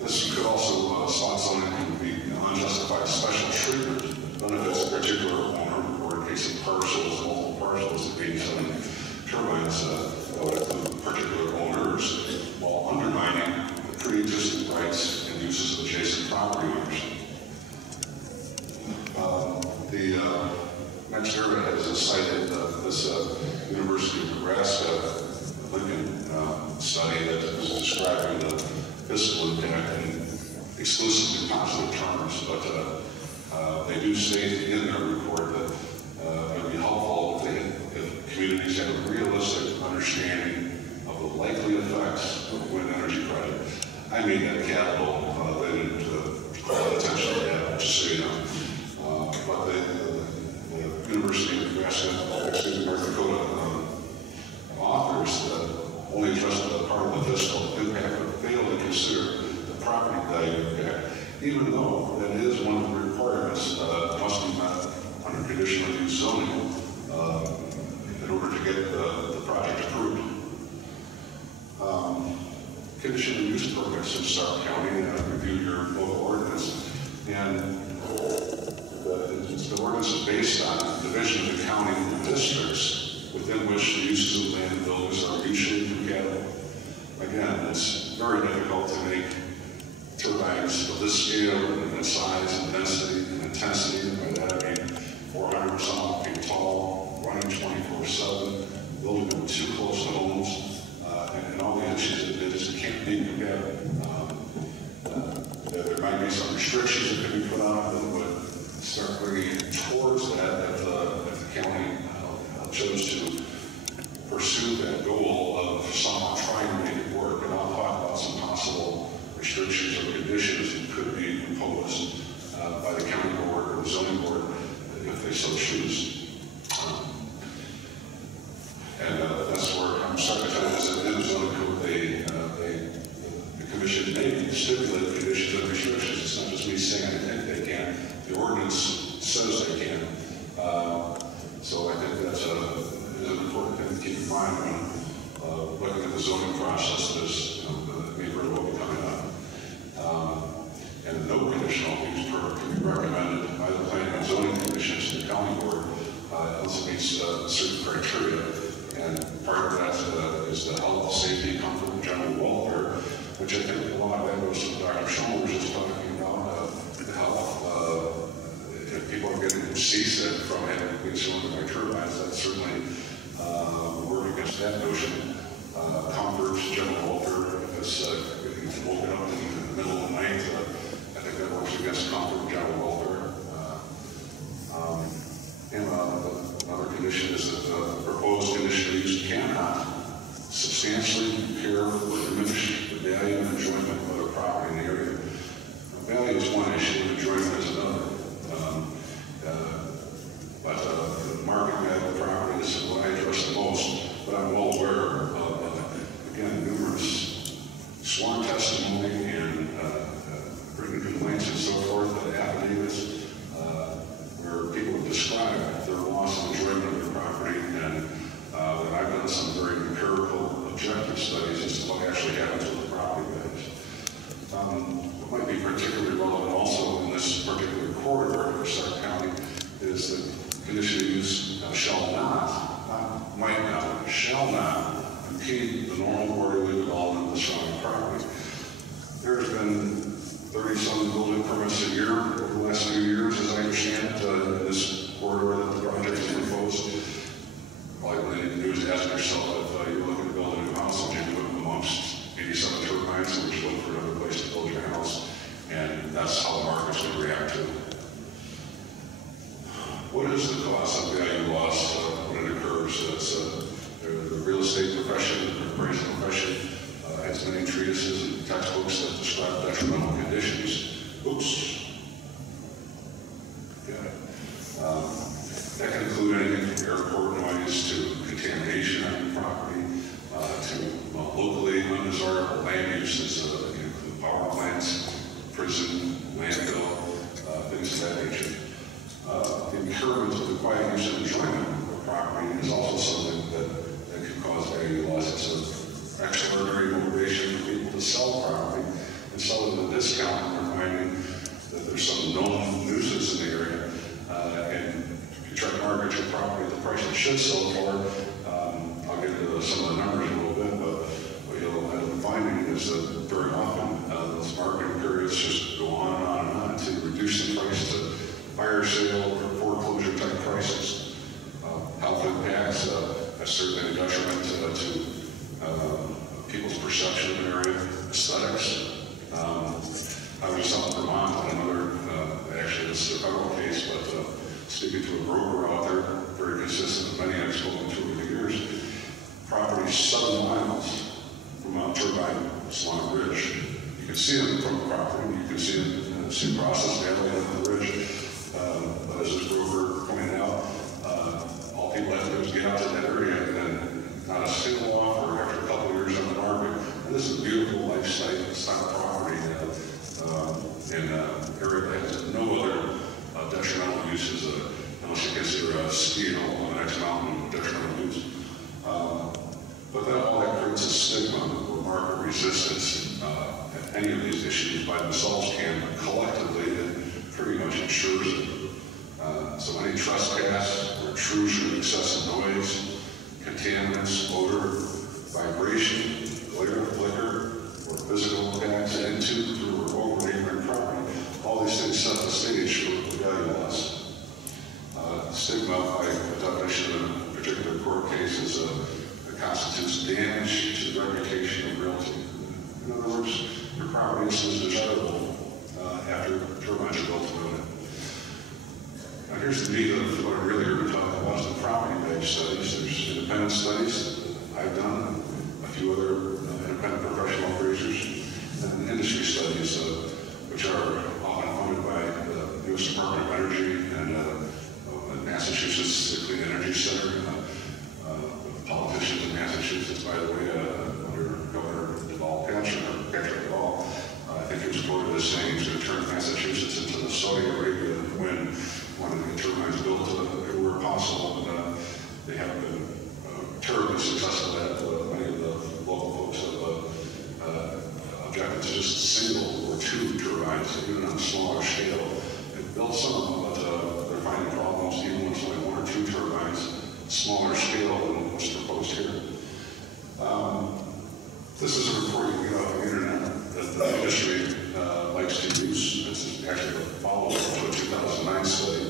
This could also, spot zoning can be unjustified special treatment that benefits a particular owner, or in case of parcels, multiple parcels that being selling turbines with particular owners, while undermining the pre-existing rights and uses of adjacent property owners. The next area has cited this University of Nebraska Lincoln study that was describing the fiscal impact in exclusively positive terms, but they do state in their report that it would be helpful if communities have a realistic understanding of the likely effects of wind energy projects. I made that capital, they didn't call attention to that, just so you know. But the University of Nebraska, North Dakota authors only address part of the fiscal impact, but fail to consider the property value impact, even though that is one of the requirements that must be met under conditional use zoning in order to get the project approved. Conditional use permits in Stark County, review your local ordinance, and the ordinance is based on division of the county into districts within which the uses of land and buildings are mutually compatible. Again, it's very difficult to make turbines of this scale and size and density and intensity. By that I mean 400 some feet tall, running 24/7, building them too close to homes, and all the issues that just can't be compatible. There might be some restrictions that can be put on it that would start bringing towards that if the county chose to pursue that goal of somehow trying to make it work. And I'll talk about some possible restrictions or conditions that could be imposed by the county board or the zoning board if they so choose. And that's where I'm starting to tell you is that in the zoning code, the commission may stipulate conditions and restrictions. It's not just me saying I think they can. The ordinance says they can. So I think that's an important thing to keep in mind when looking at the zoning process that may very well be coming up. And no conditional use permit can be recommended by the planning and zoning commissions to the county board unless it meets certain criteria. And part of that is the health, safety, comfort, and general welfare, which I think a lot of that goes to Dr. Chalmers is talking about the health. If people are getting seasick from having to be surrounded by turbines, that's certainly work against that notion. Comfort, general welfare, if it's getting woken up in the middle of the night, I think that works against comfort, general welfare. And another condition is that the proposed conditional use substantially impair or diminish the value and enjoyment of other property in the area. Value is one issue, and enjoyment is another. But the market value of the property is what I address the most, but I'm well aware of, again, numerous sworn testimony and written complaints and so forth, affidavits, where people have described their loss of enjoyment of their property, and that I've done some very empirical, objective studies as to what actually happens with the property values. What might be particularly relevant also in this particular corridor for Stark County is that conditional use shall not, might not, shall not impede the normal orderly development of the surrounding property. There's been 30-some building permits a year over the last few years, as I understand it, in this corridor that the project is proposed. Probably the news to ask yourself if you're looking to build a new house and you live amongst 87 turbines, and you're looking for another place to build your house, and that's how the market's going to react to it. What is the cost of value loss when it occurs? The real estate profession, the appraisal profession, has many treatises and textbooks that describe detrimental conditions. Oops. Yeah. That can include anything from airport noise to contamination on the property, to locally undesirable land uses, include power plants, prison, landfill, things of that nature. The impairment of the quiet use and enjoyment of a property is also something that can cause value loss. It's an extraordinary motivation for people to sell property and sell it at a discount when they're finding that there's some known nuisance in the area. And if you try to market your property at the price it should sell for, I'll get into some of the numbers in a little bit, but what you'll end up finding is that very often those marketing periods just go on and on and on until you reduce the price to fire sale or foreclosure type prices. Health impacts, that's certainly a detriment to people's perception of the area, aesthetics. I was just out in Vermont on another, actually this is a federal case, but speaking to a broker out there, very consistent with many I've spoken to over the years, property 7 miles from Mount Turbine, Swan Ridge. You can see them from the property, you can see them, see process down the ridge. But as this broker pointed out, all people have to do is get out to that area, and then not a single offer after a couple of years on the market. And this is a beautiful lifestyle property in an area that has no other detrimental uses, unless you consider a ski on the next mountain detrimental use. But then all that creates a stigma or market resistance. Any of these issues by themselves can, but collectively it pretty much ensures it. So any trespass or intrusion of excessive noise, contaminants, odor, vibration, glare, flicker, or physical attacks into, through, or over neighboring property, all these things set the stage for value loss. Stigma, by definition of a particular court case, is that constitutes damage to the reputation of realty. In other words, your property is desirable after turbines are built around it. Now here's the meat of what I really heard talk about is the property value studies. There's independent studies that I've done, a few other independent professional appraisers, and industry studies, which are often funded by the U.S. Department of Energy and Massachusetts Clean Energy Center. Politicians in Massachusetts, by the way, under Governor Deval Patrick Deval, I think he was quoted as saying he's going to turn Massachusetts into the Saudi Arabia when one of the turbines built everywhere possible, and they have been terribly successful at many of the local folks have objected to just single or 2 turbines, even on a smaller scale. They've built some of them, but they're finding problems even when it's only 1 or 2 turbines, smaller scale than what's proposed here. This is a report you get off the internet that the industry likes to use. This is actually a follow-up to a 2009 study.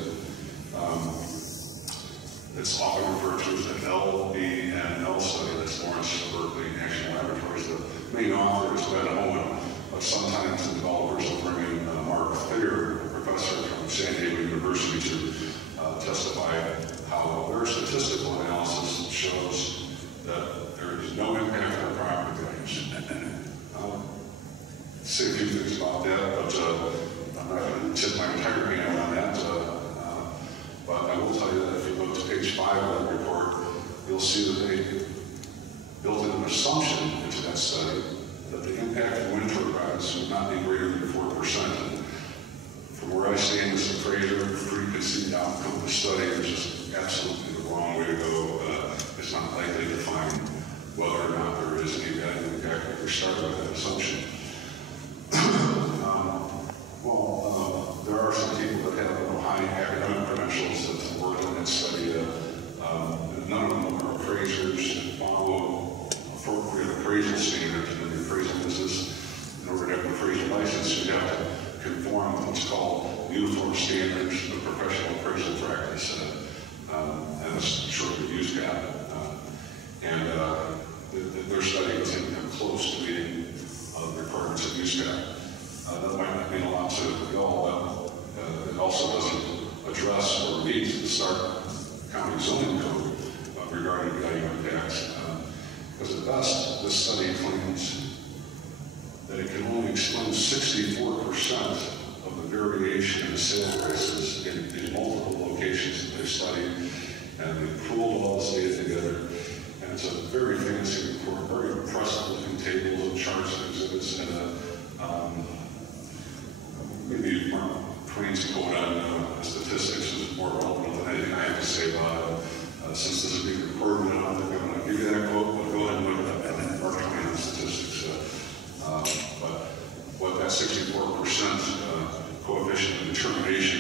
It's often referred to as the LBNL study, that's Lawrence Berkeley National Laboratories. The main author is Ben Owen, but sometimes the developers will bring in Mark Thayer, a professor from San Diego University, to testify how their statistical analysis shows that there is no impact you'll see that they built in an assumption into that study that the impact of wind turbines would not be greater than 4%. And from where I stand as an appraiser, the preconceived outcome of the study is just absolutely the wrong way to go. It's not likely to find whether or not there is any bad impact if we start with that assumption. There are some people that have high academic credentials that work on that study. None of them are appraisers and follow appropriate appraisal standards in the appraisal business. In order to have an appraisal license, you have to conform to what's called uniform standards of professional appraisal practice, and that's shortly USGAP. Their study is close to meeting the requirements of USGAP. That might not mean a lot to y'all, but it also doesn't address or meet the Stark County zoning code regarding value impacts. Because at best, this study claims that it can only explain 64% of the variation in the sale prices in multiple locations that they've studied, and they pooled all this data together. And it's a very fancy report, very impressive looking tables and charts and exhibits, and maybe Mark Twain's quote on statistics is more relevant than anything I have to say about it. Since this is being recorded, I don't think I'm going to give you that quote, but go ahead and look at that Mark Twain on statistics. But what that 64% coefficient of determination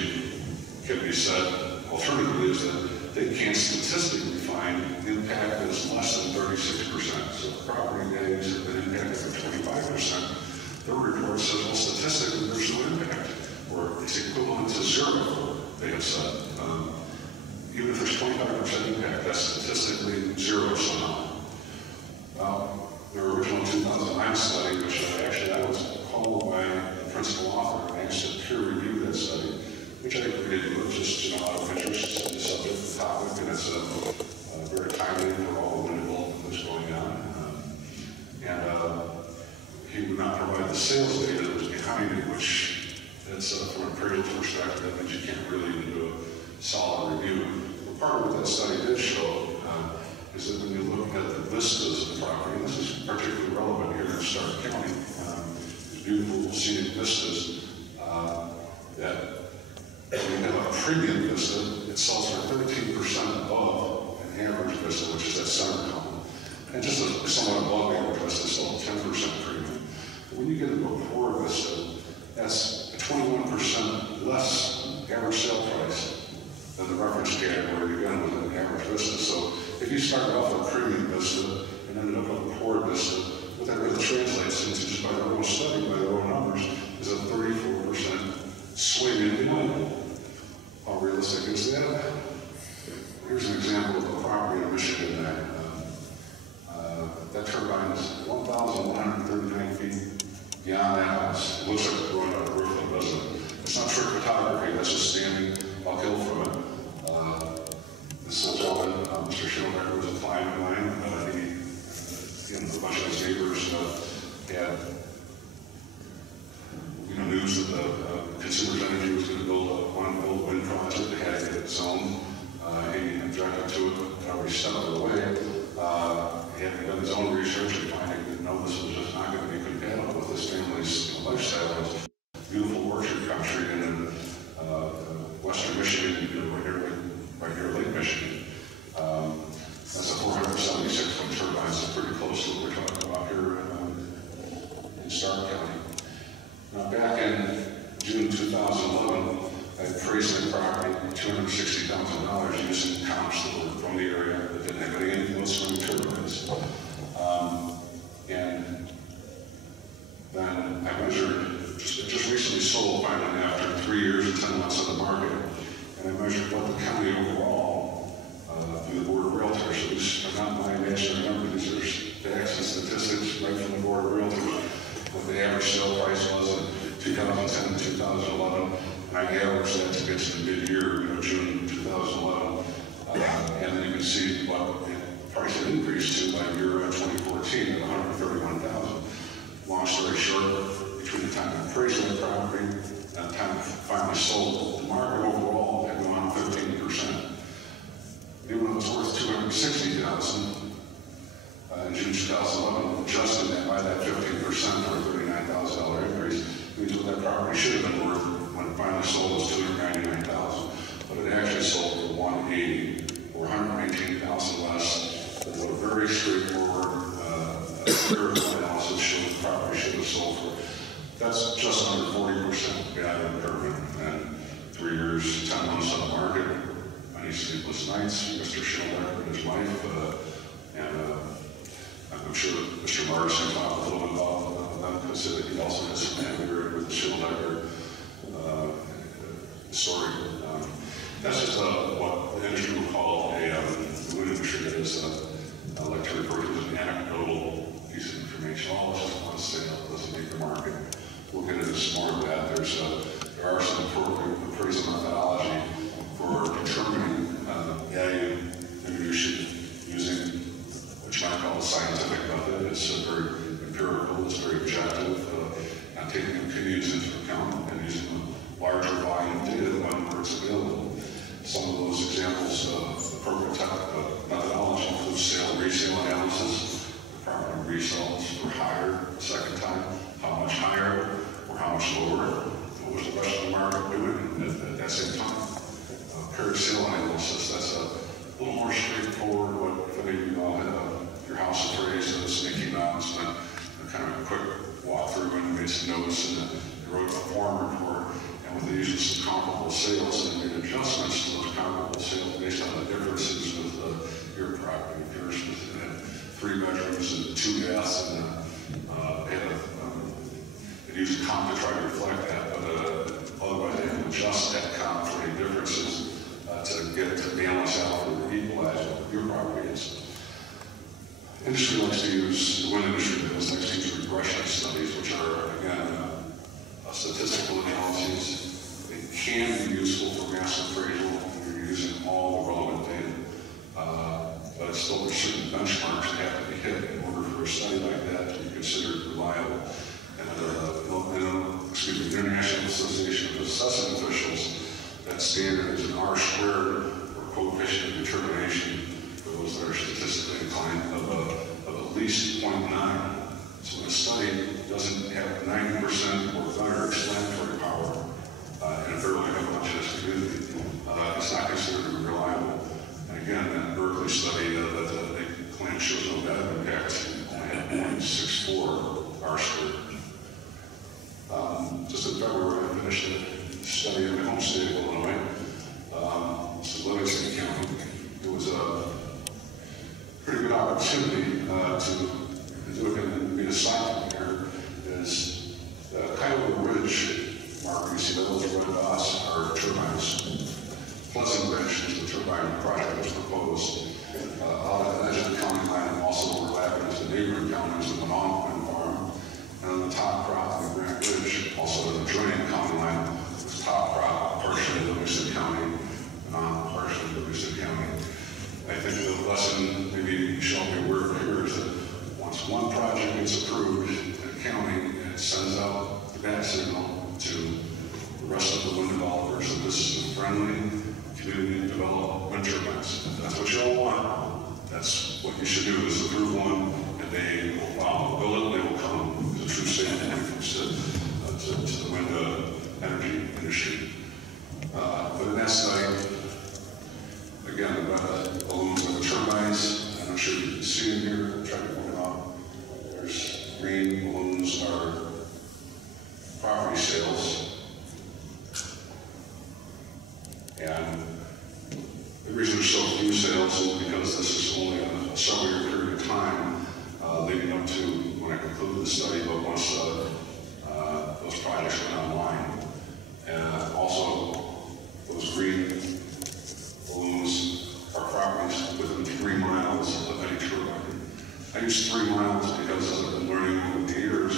can be said alternatively is that they can't statistically find impact that is less than 36%. So if property values have been impacted by 25%, their report says, well, statistically, there's no impact, or it's equivalent to zero, they have said. Even if there's 25% impact, that's statistically zero somehow. Their original 2009 study, which I was called by the principal author and asked to peer review that study, which I agreed to do, just out of interest in the subject, the topic, and it's very timely for all the wind development that's going on. He would not provide the sales data that was behind it, which that's from an appraisal perspective, that means you can't really even do a solid review. But part of what that study did show is that when you look at the vistas of the property, and this is particularly relevant here in Stark County, these beautiful scenic vistas, that when you have a premium vista, it sells for 13% above an average vista, which is that center column. And just a somewhat above average vista, still 10% premium. But when you get into a poor vista, that's a 21% less average sale price than the reference category, again, with an average vista. So if you started off with a premium vista and ended up with a poor vista, what that really translates into, just by their own study, by their own numbers, is a 34% swing in demand. How realistic is that? Here's an example of a property in Michigan that turbine is 1,139 feet beyond that house. It looks like it's growing out of the roof, but it doesn't. It's not trick photography, that's just standing uphill from it. This gentleman, Mr. Schumacher, was a client of mine. A bunch of his neighbors had news that the Consumers Energy was going to build a wind project. They had to get it zoned. He objected to it, but already stepped it away. He had done his own research and finding that no, this was just not going to be compatible with his family's lifestyle. It's beautiful orchard country in western Michigan, right here, Lake Michigan. That's a 476-foot turbine, so pretty close to what we're talking about here in Stark County. Now, back in June 2011, I appraised that property $260,000 using comps that were from the area that didn't have any influence from the turbines. And then I measured, just recently sold finally after 3 years and 10 months on the market, and I measured what the county overall, through the Board of Realtors, so these are not my imaginary numbers, these are facts and statistics right from the Board of Realtors, what the average sale price was in 2010 and 2011, and I averaged that to get to the mid-year, June 2011, and then you can see what the price had increased to by year 2014 at $131,000. Long story short, between the time I appraised the property and the time I finally sold, the market overall had gone 15%. Even it was worth $260,000 in June 2011, adjusting that by that 15% or $39,000 increase, means what that property should have been worth when it finally sold was $299,000, but it actually sold for $180,000 or $118,000 less than what a very straightforward empirical analysis showed the property should have sold for. That's just under 40% value improvement, and 3 years, 10 months on the market, many sleepless nights, Mr. Schildecker and his wife, and I'm sure Mr. Morrison talked a little bit about them, because he also has some family with the Schildecker story. That's just what the industry would call the wood industry, that is, I like to refer to as an anecdotal piece of information. All this is one sale, doesn't make the market. We'll get into some more of that. There are some appropriate appraisal methodology for determining value diminution using what you might call a scientific method. It's very empirical, it's very objective, not taking opinions into account and using a larger volume of data when it's available. Some of those examples of appropriate methodology include sale and resale analysis. The property resales for higher the second time, how much higher or how much lower, what was the rest of the market doing at that same time. Paired sale analysis, that's a little more straightforward. What if any of you all had your house appraised and sneaky mounts, and kind of a quick walkthrough and made some notes, and they wrote a form report, and with the use of some comparable sales, and made adjustments to those comparable sales based on the differences with your property. Yours had 3 bedrooms and 2 baths, and it used a comp to try to reflect that, but otherwise they had to adjust that comp for any differences to balance out or equalize what your property is. Industry likes to use, the wind industry likes to use regression studies, which are, again, statistical analyses. They can be useful for mass appraisal if you're using all the relevant data, but it's still there's certain benchmarks that have to be hit in order for a study like that to be considered reliable. And the International Association of Assessment Officials, that standard is an R-squared, or coefficient of determination, for those that are statistically inclined, of at least 0.9. So when a study doesn't have 90% or better explanatory power, and it barely have much in this community, it's not considered reliable. And again, that Berkeley study that they claim shows no bad impact only had 0.64 R-squared. Just in February, I finished a study in my home state of Illinois. This is Livingston County. It was a pretty good opportunity to do it and be a site here. Is Cuyahoga Ridge mark you see those red dots are turbines. Pleasant Ridge is the turbine project that's proposed. Out at the edge of the county line and also overlapping with the neighboring counties of the Monmouth Farm. And on the top crop of Grant Ridge, also the adjoining county line, was top crop, partially Livingston County, partially Livingston County. I think the lesson maybe you should be aware of here is that once one project gets approved in a county, it sends out the bat signal to the rest of the wind developers that this is a friendly community developed wind turbines. If that's what you all want, that's what you should do, is approve one, and they will follow, build it, they will come. It's a true statement when it comes to the wind energy industry. But in that study, again, the balloons are the turbines. I'm not sure if you can see them here. I'm trying to point them out. There's green balloons are property sales. And the reason there's so few sales is because this is only a several-year period of time leading up to when I concluded the study, but once those projects went online. And also, those green balloons are properties within 3 miles of any turbine. I use 3 miles because, as I've been learning over the years,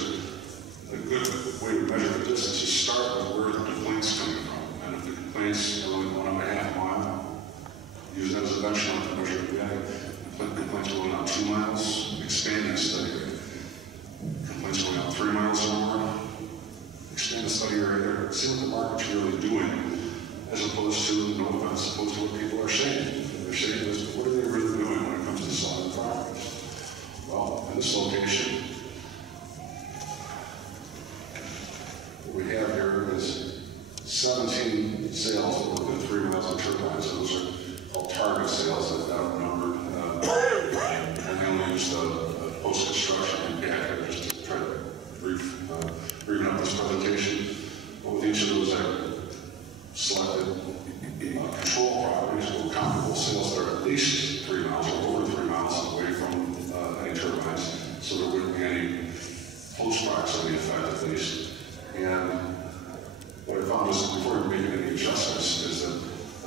a good way to measure the distance is start with where the complaint's coming from. And if the complaint's only 1.5 miles, use that as a benchmark to measure the value. Complaints going out 2 miles, expand that study. Complaints going out 3 miles or more, expand the study right there. See what the market's really doing, as opposed to, no offense, opposed to what people are saying. They're saying this, what are this location. What we have here is 17 sales within 3 miles of turbines. Those are all target sales that got outnumbered. And they only used post-construction impact just to try to brief up this presentation. But with each of those, I selected control properties with comparable sales that are at least 3 miles or over 3 miles away from any turbines, so there wouldn't be any close proximity effect at least. And what I found is, before making any adjustments, is that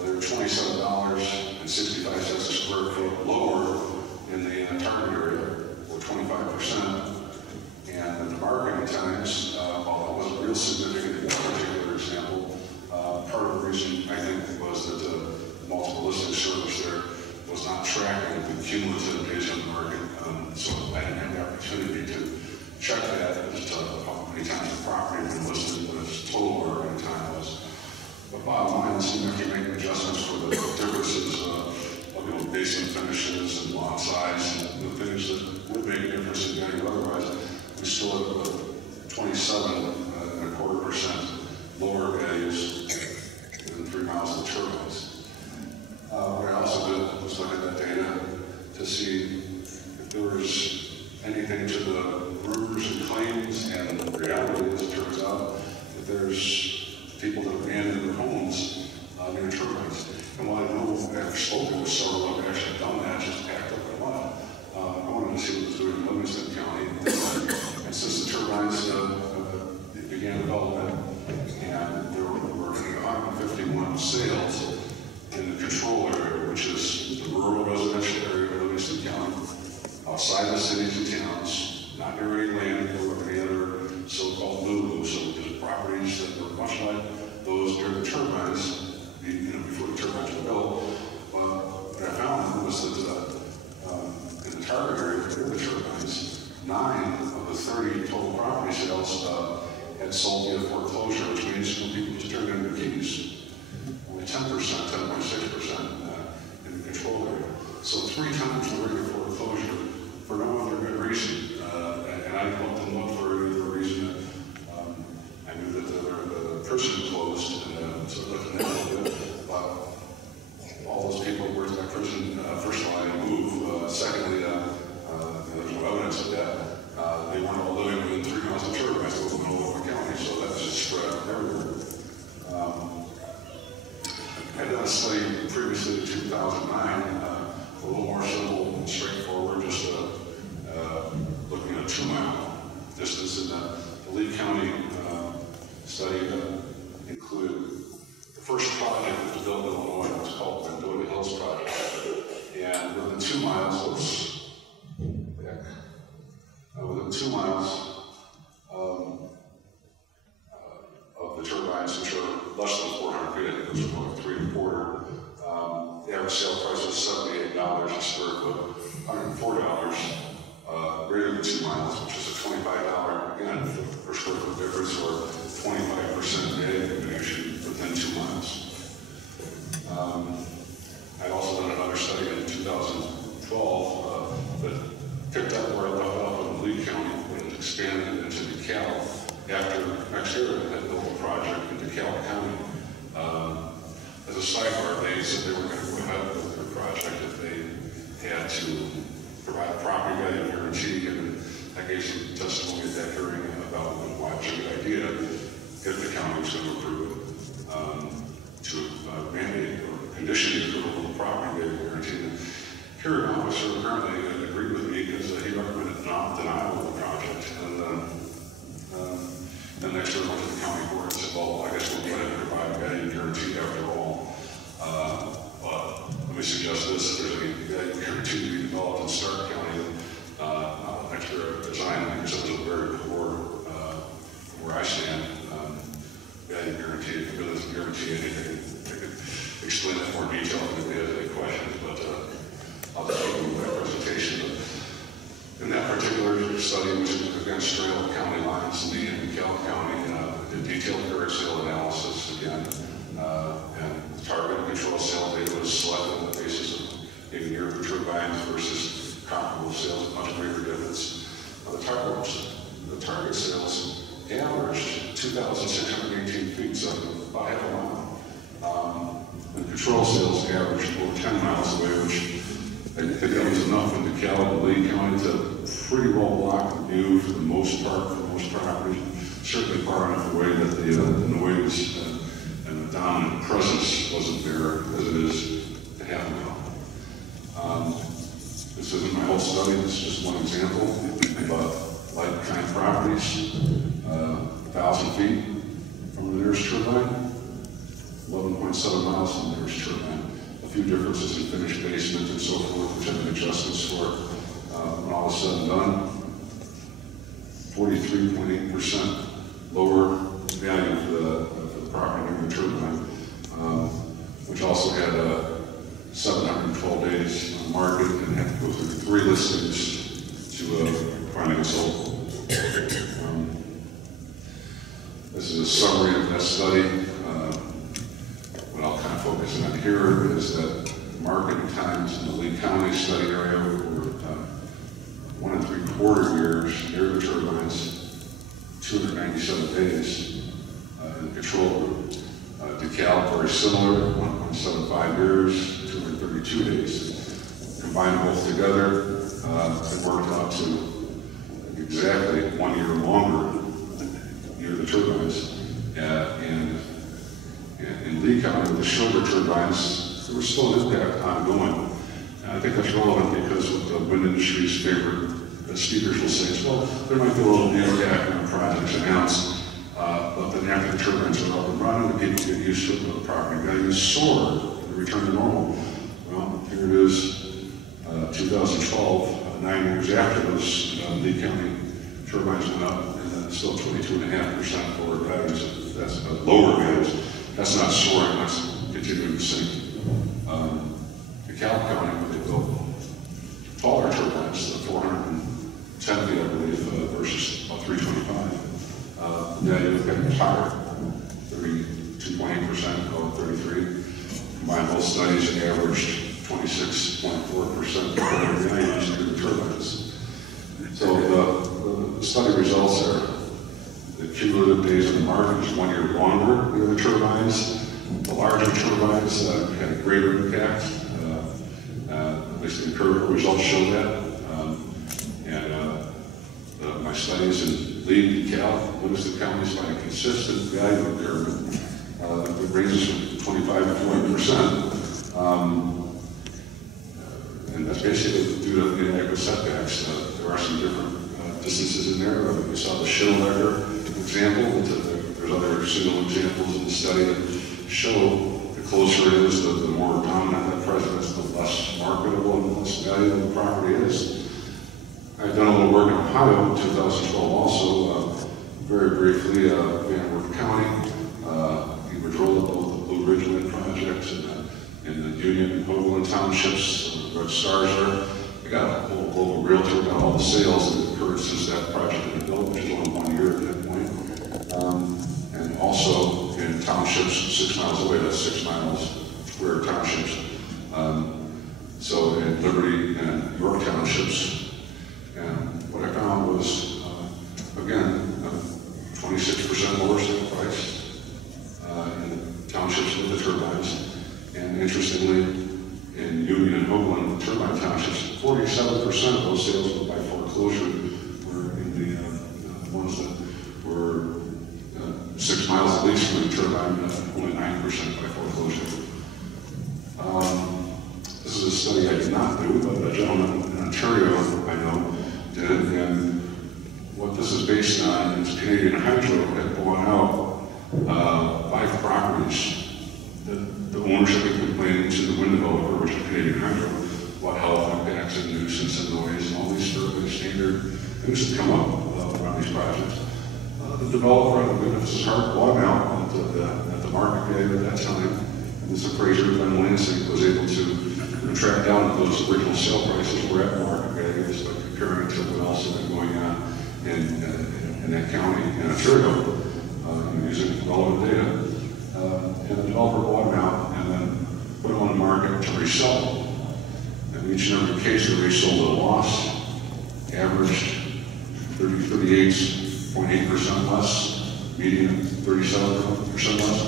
they were $27.65 a square foot lower in the target area, or 25%. And the marketing times, while that wasn't real significant in that particular example, part of the reason I think was that the multiple listing service there was not tracking the cumulative days on the market. So I didn't have the opportunity to check that as to how many times the property had been listed, what its total marketing time was. But bottom line is, even if you make adjustments for the differences of basin finishes and lot size and the things that would make a difference in value otherwise, we still have 27.25% lower values within 3 miles of the turbines. What I also did was look at that data to see if there was anything to the rumors and claims, and the reality, as it turns out, that there's people that abandon their homes near turbines. And while I know after spoken with several who have actually done that, just packed up and left, I wanted to see what was doing in Livingston County. And since the turbines began development, and there were 151 sales in the control area, which is the rural residential area of Livingston County, outside the cities and towns, not near any land or any other so-called Lulu, so just properties that were much like those during the turbines, before the turbines were built. What I found was that in the target area for the turbines, 9 of the 30 total property sales had sold via foreclosure, which means people just turned in their keys. Only 10%, 10.6% in the control area. So 3 times the rate of foreclosure for no other good reason. And I didn't look for any other reason. I knew that the prison closed, and so looking at it, all those people were in that prison. First of all, I didn't move. Secondly, there's no evidence of that. They weren't all living within 3 miles of turbines in Oklahoma County, so that's just spread out everywhere. I did a study previously in 2009, a little more simple and straightforward, just looking at a 2-mile distance. And the Lee County study included the first project that was built in Illinois. It was called the Vandalia Hills Project. And within 2 miles, within 2 miles of the turbines, which are less than 400 feet, I think those are only 3 1/4. The average sale price was $78 a square foot, $104 greater than 2 miles, which is a $25 again per square foot difference, or 25% value diminution within 2 miles. I'd also done another study in 2012 that picked up where I left off in Lee County and expanded into DeKalb after NextEra had built a project in DeKalb County. As a sidebar, they said they were going to go ahead with their project if they had to provide a property value guarantee, and I gave some testimony at that hearing about why it was a good idea if the county was going to approve it, to mandate or condition the approval of the property value guarantee. The hearing officer apparently agreed with me because he recommended denial of the project, and then next year went to the county court and said, well, I guess we'll go ahead and provide a value guarantee after all. But let me suggest this: if there's any value guarantee to be developed in Stark County, NextEra design, because it was a very poor, where I stand, value guarantee. If it doesn't guarantee anything, I could explain that in more detail if anybody has any questions, but I'll just give you my presentation. In that particular study, which is against straight up county lines, Lee and DeKalb County, did detailed direct sale analysis again, and target and control sale data was selected on the basis of maybe near turbines versus comparable sales, much greater difference. carports. The target sales averaged 2,618 feet, so about half a mile. And control sales averaged over 10 miles away, which I think that was enough in DeKalb and Lee County to pretty well block the view for the most part, for most properties. Certainly far enough away that the noise and the dominant presence wasn't there as it is to half a mile. This isn't my whole study, this is just one example of like kind of properties, 1,000 feet from the nearest turbine, 11.7 miles from the nearest turbine. A few differences in finished basement and so forth, which I've made adjustments for when all is said and done. 43.8% lower value for the property near the turbine, which also had 712 days on the market and had to go through 3 listings to finally sold. This is a summary of that study. What I'll kind of focus on here is that marketing times in the Lee County study area were 1 3/4 years near the turbines, 297 days in the control group. DeKalb, very similar, 1.75 years, 232 days. Combine both together, it worked out to exactly 1 year longer near the turbines. And in Lee County, with the shoulder turbines, there was still an impact ongoing. And I think that's relevant because what the wind industry's favorite speakers will say is, well, there might be a little impact when the project's announced, but then after the turbines are up and running, the people get used to it, the property values soar, and return to normal. Well, here it is, 2012, 9 years after those Lee County turbines went up, and it's still 22.5% lower values. That's lower values. That's not soaring, that's continuing to sink. DeKalb County, they built taller turbines, 410 feet, I believe, versus about 325. The value of getting higher, 32.8% over 33. Combined both studies averaged 26.4% higher values near the turbines. So the study results are the cumulative days on the market is 1 year longer near the turbines. The larger turbines had a greater impact. At least the empirical results show that. My studies in Lee, DeKalb, Livingston counties find a consistent value impairment that ranges from 25 to 40%. And that's basically due to inadequate setbacks. There are some different distances in there. We saw the Schillecker example. There's other single examples in the study that show the closer it is, the more dominant that presence, the less marketable and less valuable the property is. I've done a little work in Ohio in 2012 also, very briefly, Van Wert County. We were drilled both the Blue Ridge Wind project in the Union and Hoagland townships, Red Stars there. We got a whole global realtor, got all the sales that occurred since that project had been built, which is only 1 year at that point. And also in townships 6 miles away, that's 6 miles square townships. So in Liberty and York townships. And what I found was, again, 26% lower sale price in the townships with the turbines. And interestingly, in Union and Hoagland, the turbine townships, 47% of those sales by foreclosure were in the ones that were 6 miles at least from the turbine, only 9% by foreclosure. This is a study I did not do, but a gentleman in Ontario I know did, and what this is based on is Canadian Hydro had bought out 5 properties. The ownership had complained to the wind developer, which is Canadian Hydro, about health impacts and nuisance and noise and all these sort of standard things that come up around these projects. The developer, the Wind Hard bought them out at the market value at that time, and this appraiser, Ben Lansing, was able to track down those original sale prices were at market values by comparing it to what else had been going on in that county in Ontario using relevant data. And the developer bought them out and then put them on the market to resell them. And each and every case they resold at a loss, averaged 38.8% less, median 37% less.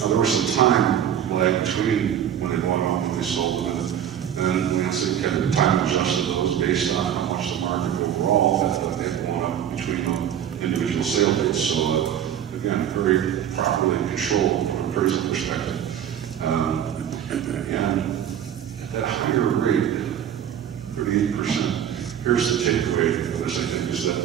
Now there was some time lag between when they bought them and when they sold them, and then Lansing kind of time adjusted those based on how much the market overall had gone up between the individual sale dates. So again, very properly controlled from an appraisal perspective. And at that higher rate, 38%, here's the takeaway of this, I think, is that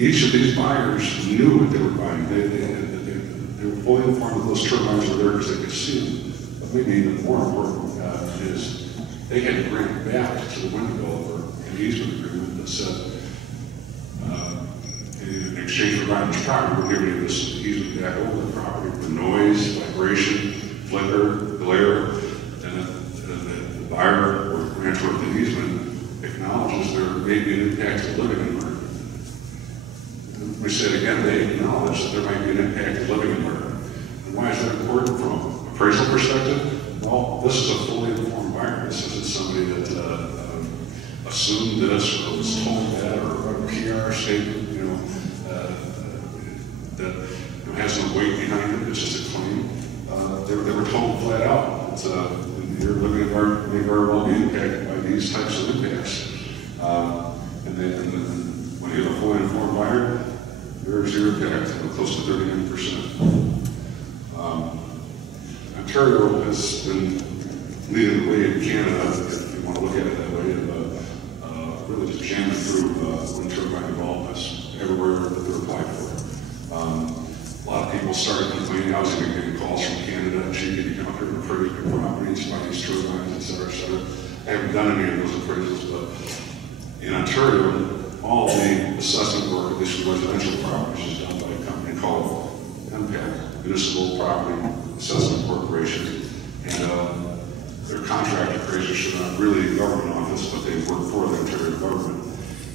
each of these buyers knew what they were buying. They were fully informed that those turbines were there because they could see them. But maybe even more important is they had to bring it back to the wind developer an easement agreement that said, in exchange for buying this property, we're giving you this easement back over the property. The noise, vibration, flicker, glare, and the buyer or grantor of the easement acknowledges there may be an impact to the living environment. We said again, they acknowledge that there might be an impact to living environment. And why is that important from an appraisal perspective? Well, this is a fully informed buyer. This isn't somebody that assumed this or was told that, or a PR statement, that has no weight behind it. It's just a claim. They were told flat out that your living environment may very well be impacted by these types of impacts. And then when you have a fully informed buyer, there's your impact, close to 39%. Ontario has been leading the way in Canada, if you want to look at it that way, and really just jamming through wind turbine developments everywhere that they're applied for. A lot of people started complaining. I was even getting calls from Canada, and gee, can you come up here and appraise your properties, buy these turbines, et cetera, et cetera. I haven't done any of those appraisals, but in Ontario, all the assessment work, at least for residential properties, is done by a company called MPAC, Municipal Property Assessment Corporation. And their contract appraisers are not really a government office, but they work for the Ontario government.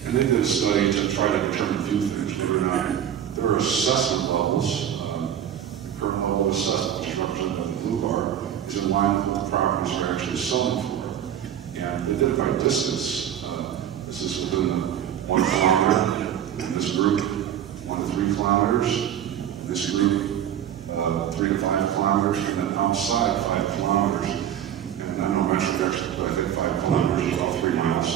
And they did a study to try to determine a few things, whether or not their assessment levels, the current level of assessment, which is represented by the blue bar, is in line with what the properties are actually selling for. And they did it by distance. This is within the 1 kilometer. In this group, 1 to 3 kilometers. In this group, 3 to 5 kilometers. And then outside 5 kilometers. And I'm no metric expert, but I think 5 kilometers is about 3 miles.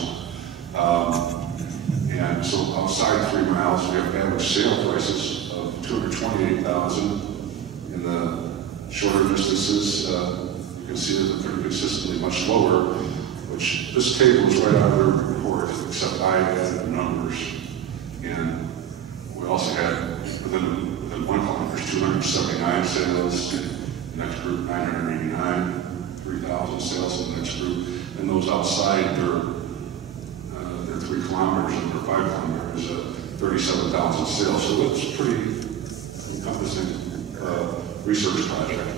And so outside 3 miles, we have average sale prices of $228,000. In the shorter distances, you can see that they're pretty consistently much lower, which this table is right out of their report, except I added the numbers. And we also had, within 1 kilometer, 279 sales, the next group 989, 3,000 sales in the next group. And those outside, they're 3 kilometers and they're 5 kilometers, 37,000 sales. So it's a pretty encompassing research project.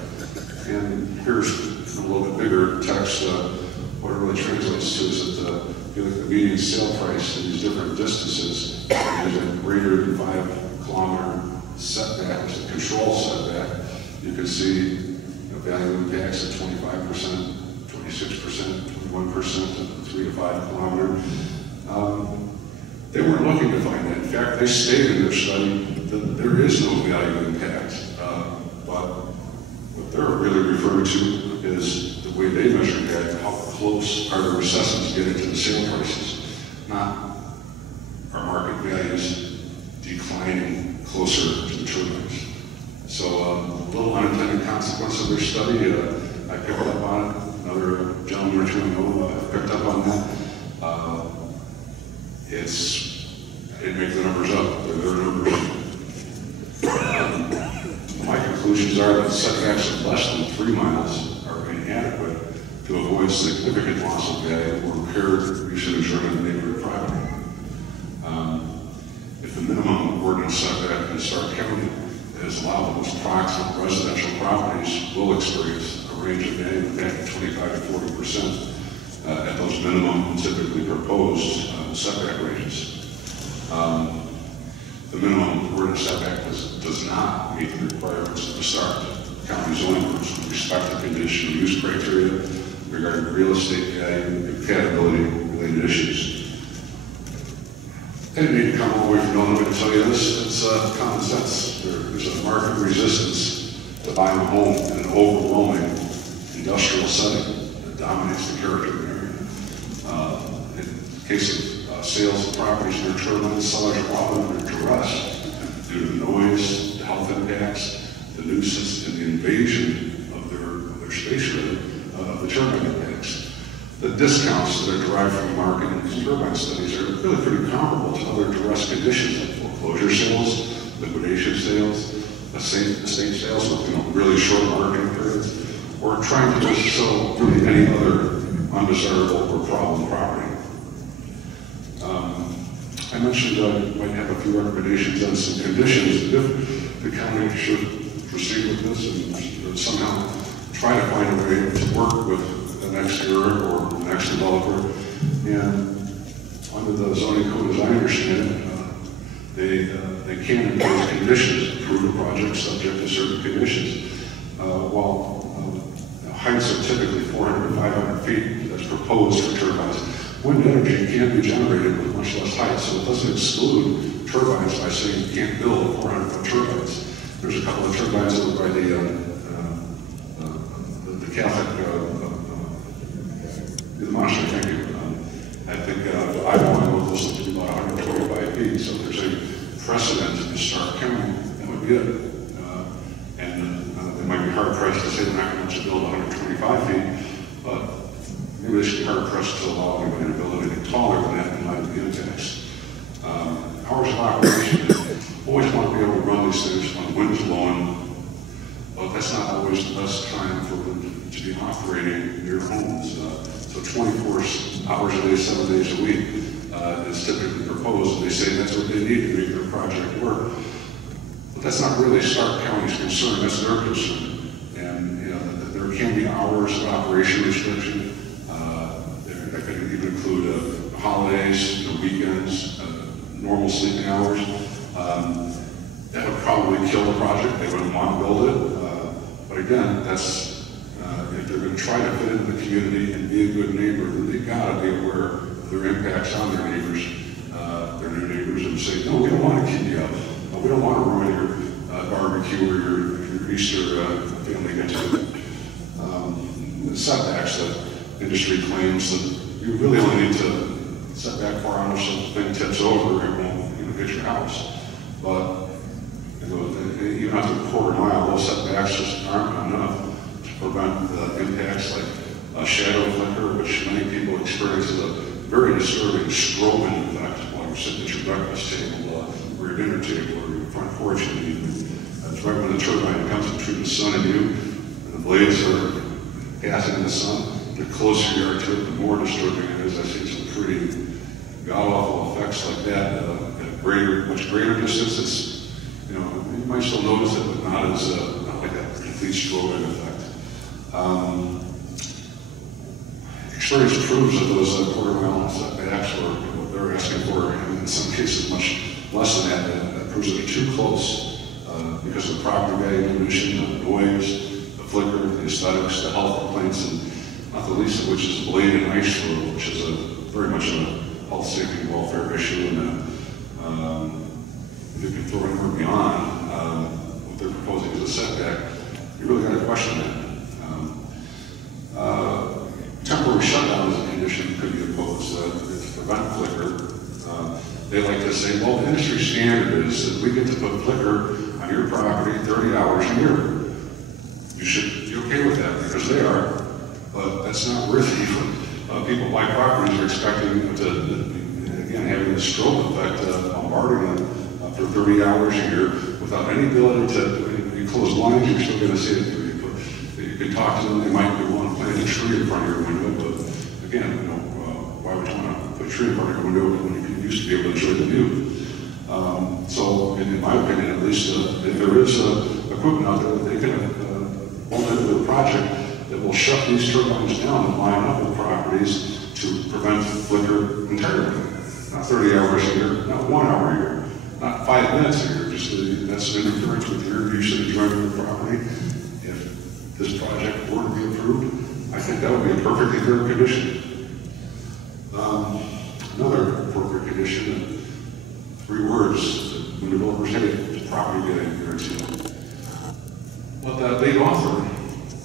And here's a little bit bigger text. What it really translates to is that if you look at the median sale price in these different distances, there's a greater than 5 kilometer setback, which is a control setback. You can see value impacts at 25%, 26%, 21%, 3 to 5 kilometer. They weren't looking to find that. In fact, they stated in their study that there is no value impact. But what they're really referring to is the way they measure that, how close are their assessments getting to the sale prices, not our market values declining closer to the turbines. So a little unintended consequence of their study, I picked up on it. Another gentleman or two I know picked up on that. I didn't make the numbers up, they're their numbers. My conclusions are that setbacks of less than 3 miles are inadequate to avoid significant loss of value or impaired use and enjoyment of neighborhood property. If the minimum ordinance setback in Stark County is allowed, the most proximate residential properties will experience a range of value impact of 25 to 40% at those minimum typically proposed setback ranges. The minimum ordinance setback does not meet the requirements of the Stark County zoning ordinance with respect to conditional use criteria regarding real estate value and compatibility related issues. I didn't need to come all the way from Illinois to tell you this. It's common sense. There's a market resistance to buying a home in an overwhelming industrial setting that dominates the character of the area. In the case of sales of properties near turbines, sellers are often under duress due to the noise, the health impacts, the nuisance, and the invasion of their space of the turbine impacts. The discounts that are derived from the market in these turbine studies are really pretty comparable to other duress conditions like foreclosure sales, liquidation sales, estate sales with really short marketing periods, or trying to sell really any other undesirable or problem property. I mentioned I might have a few recommendations on some conditions if the county should proceed with this and somehow try to find a way to work with the next area or the next developer. And under the zoning code, as I understand it, they can impose conditions to approve a project subject to certain conditions. While heights are typically 400 to 500 feet, that's proposed for turbines. Wind energy can be generated with much less height, so it doesn't exclude turbines by saying you can't build 400-foot turbines. There's a couple of turbines over by the Catholic, the monastery, thank you. I think I want to go close to about 125 feet, so if there's a precedent in Stark County, that would be it. They might be hard pressed to say they're not going to build 125 feet, but maybe they should be hard pressed to allow anybody to build anything taller than that in light of the impacts. Hours of operation, always want to be able to run these things when the wind's blowing, but that's not always the best time for them to be operating near homes. So 24 hours a day, 7 days a week is typically proposed, and they say that's what they need to make their project work. But that's not really Stark County's concern, that's their concern. And there can be hours of operation restriction. That could even include holidays, weekends, normal sleeping hours. That would probably kill the project. They wouldn't want to build it. But again, that's if they're going to try to fit into the community and be a good neighbor, then they've got to be aware of their impacts on their neighbors, their new neighbors, and say, no, we don't want to keep you up. We don't want to ruin your barbecue or your Easter family get-together. The setbacks that industry claims that you really only need to set back far enough so the thing tips over, it won't hit your house. But even after a quarter mile, those setbacks just aren't enough to prevent the impacts like shadow flicker, which many people experience as a very disturbing strobing effect while you're sitting at your breakfast table or your dinner table or your front porch in the evening. That's right when the turbine comes between the sun and you, and the blades are passing in the sun. The closer you are to it, the more disturbing it is. I've seen some pretty god-awful effects like that at much greater distances. You might still notice it, but not like a complete strobing effect. Experience proves that those quarter-mile setbacks, or what they're asking for, in some cases much less than that proves that they're too close because of the property value diminution, the noise, the flicker, the aesthetics, the health complaints, and not the least of which is blade and ice flow, which is very much a health, safety, and welfare issue. And if you can throw anywhere beyond what they're proposing as a setback, you really got to question that. Temporary shutdown as a condition could be imposed to prevent flicker. They like to say, well, the industry standard is that we get to put flicker on your property 30 hours a year. You should be okay with that because they are, but that's not really what people buy properties are expecting to, again, having the strobe effect of bombarding them for 30 hours a year without any ability to, you close blinds, you're still going to see it. You can talk to them, they might want to plant a tree in front of your window, but again, why would you want to put a tree in front of your window when you used to be able to enjoy the view? So, in my opinion, at least, if there is equipment out there that they can hold into a project that will shut these turbines down and line up with properties to prevent flicker entirely. Not 30 hours a year, not 1 hour a year, not 5 minutes a year, just that's an interference with your use and enjoyment of the property. If this project were to be approved, I think that would be a perfectly fair condition. Another appropriate condition 3 words that when developers hate it, property guarantee. But the lead author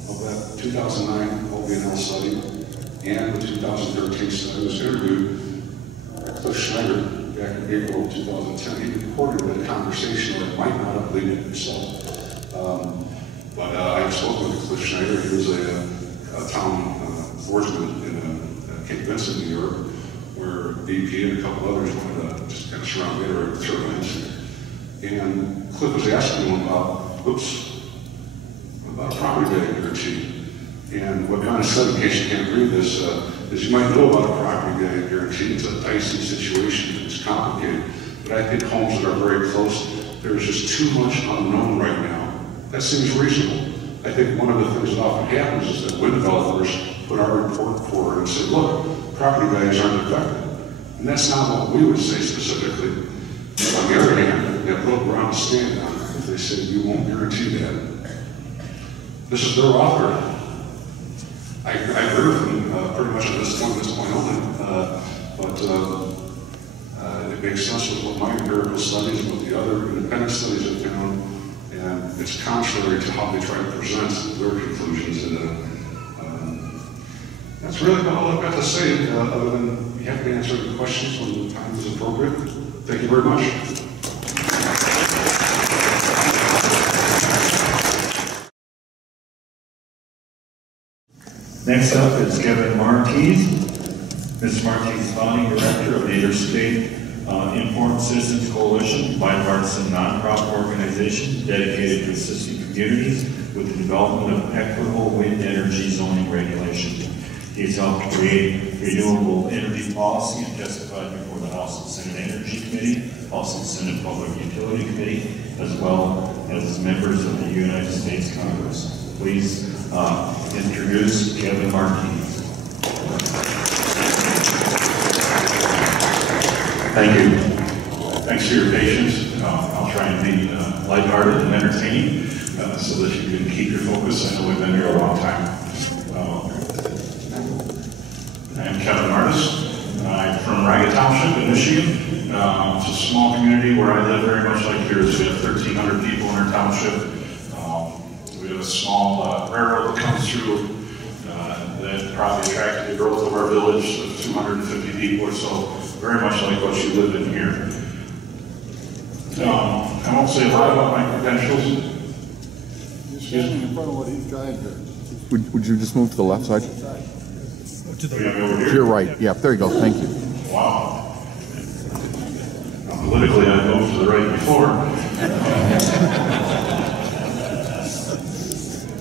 of that 2009 OBNL study and the 2013 study was interviewed Cliff Schneider back in April of 2010. He recorded a conversation that might not have leaded himself. But I spoke with Cliff Schneider. He was a town boardsman in Cape Vincent, New York, where BP and a couple others wanted to just kind of surround the area with turbines. And Cliff was asking him about a property value guarantee. And what John said, in case you can't read this, is you might know about a property value guarantee. It's a dicey situation, it's complicated. But I think homes that are very close, there's just too much unknown right now. That seems reasonable. I think one of the things that often happens is that wind developers put our report forward and say, look, property values aren't affected. And that's not what we would say specifically. But on the other hand, they have little ground to stand on if they say we won't guarantee that. This is their author. I agree with them pretty much at this point only, but it makes sense with what my empirical studies and what the other independent studies have found, and it's contrary to how they try to present their conclusions. And that's really about all I've got to say, other than be happy to answer any questions when the time is appropriate. Thank you very much. Next up is Kevin Martiz. Mr. Martiz is founding director of the Interstate Informed Citizens Coalition, bipartisan nonprofit organization dedicated to assisting communities with the development of equitable wind energy zoning regulation. He has helped create renewable energy policy and testified before the House and Senate Energy Committee, House and Senate Public Utility Committee, as well as members of the United States Congress. Please introduce Kevin Martiz. Thank you. Thanks for your patience. I'll try and be lighthearted and entertaining so that you can keep your focus. I know we've been here a long time. I am Kevin Martiz. I'm from Raga Township in Michigan. It's a small community where I live, very much like yours. We have 1,300 people in our township. We have a small railroad that comes through that probably attracted the growth of our village of 250 people or so, very much like what you live in here. I won't say a lot about my credentials. You're standing in front of what he's trying to. Would you just move to the left side? To your right. Yeah, there you go. Thank you. Wow. Politically, I've moved to the right before.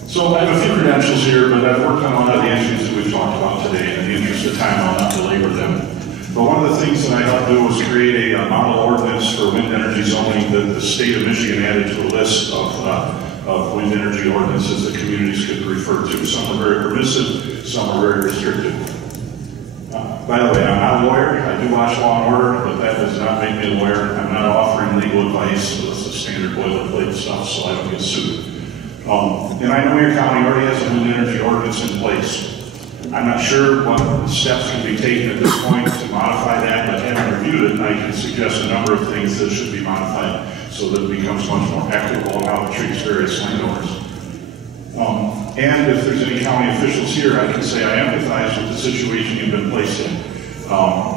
So I have a few credentials here, but I've worked on a lot of the issues that we've talked about today. In the interest of time, I'll not belabor them. But one of the things that I helped do was create a model ordinance for wind energy zoning that the state of Michigan added to a list of wind energy ordinances that communities could refer to. Some are very permissive, some are very restrictive. By the way, I'm not a lawyer. I do watch Law and Order, but that does not make me a lawyer. I'm not offering legal advice. So this is standard boilerplate stuff, so I don't get sued. And I know your county already has a wind energy ordinance in place. I'm not sure what steps can be taken at this point to modify that, but having reviewed it, I can suggest a number of things that should be modified so that it becomes much more equitable in how it treats various landowners. And if there's any county officials here, I can say I empathize with the situation you've been placed in.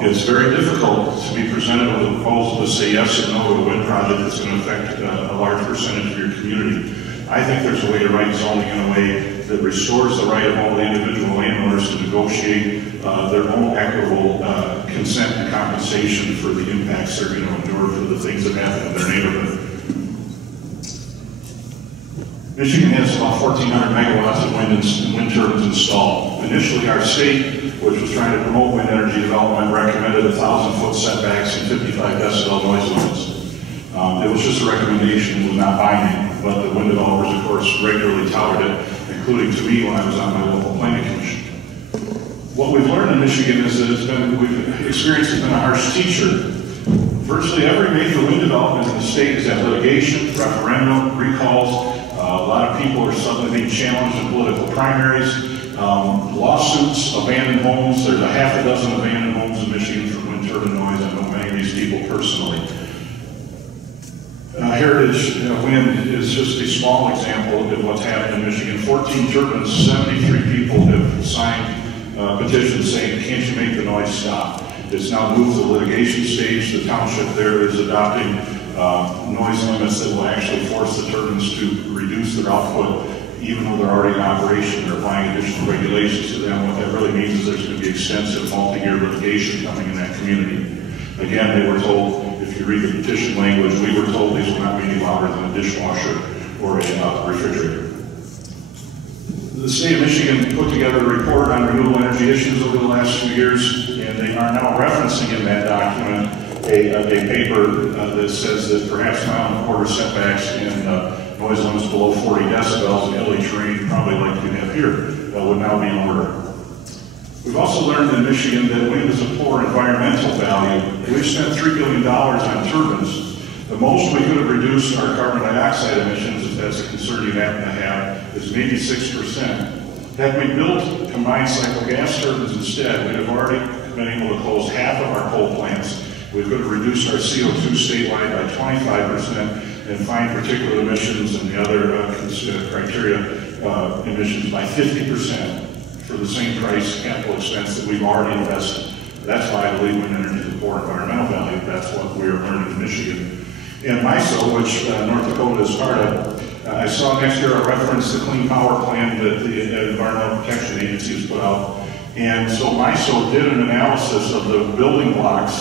It's very difficult to be presented with a proposal to say yes or no to a wind project that's going to affect a large percentage of your community. I think there's a way to write zoning in a way that restores the right of all the individual landowners to negotiate their own equitable consent and compensation for the impacts they're going to endure for the things that happen in their neighborhood. Michigan has about 1,400 megawatts of wind turbines installed. Initially, our state, which was trying to promote wind energy development, recommended 1,000-foot setbacks and 55 decibel noise limits. It was just a recommendation, it was not binding, but the wind developers, of course, regularly touted it, including to me when I was on my local planning commission. What we've learned in Michigan is that experience has been a harsh teacher. Virtually every major wind development in the state has had litigation, referendum, recalls. A lot of people are suddenly being challenged in political primaries, lawsuits, abandoned homes. There's a half a dozen abandoned homes in Michigan for wind turbine noise. I know many of these people personally. Heritage Wind is just a small example of what's happened in Michigan. 14 turbines, 73 people have signed petitions saying, can't you make the noise stop? It's now moved to the litigation stage. The township there is adopting noise limits that will actually force the turbines to reduce their output, even though they're already in operation. They're applying additional regulations to them. What that really means is there's going to be extensive multi-year litigation coming in that community. Again, they were told, if you read the petition language, we were told these will not be any louder than a dishwasher or a refrigerator. The state of Michigan put together a report on renewable energy issues over the last few years, and they are now referencing in that document a paper that says that perhaps mile-and-a-quarter setbacks and noise limits below 40 decibels in hilly terrain, probably like you have here, would now be in order. We've also learned in Michigan that wind is a poor environmental value. We've spent $3 billion on turbines. The most we could have reduced our carbon dioxide emissions, if that's a concern you happen to have, is maybe 6%. Had we built combined cycle gas turbines instead, we'd have already been able to close half of our coal plants. We could have reduced our CO2 statewide by 25% and fine particulate emissions and the other criteria emissions by 50% for the same price capital expense that we've already invested. That's why I believe wind energy is a poor environmental value. That's what we're learning in Michigan. In MISO, which North Dakota is part of, I saw next year a reference to the Clean Power Plan that the Environmental Protection Agency has put out. And so MISO did an analysis of the building blocks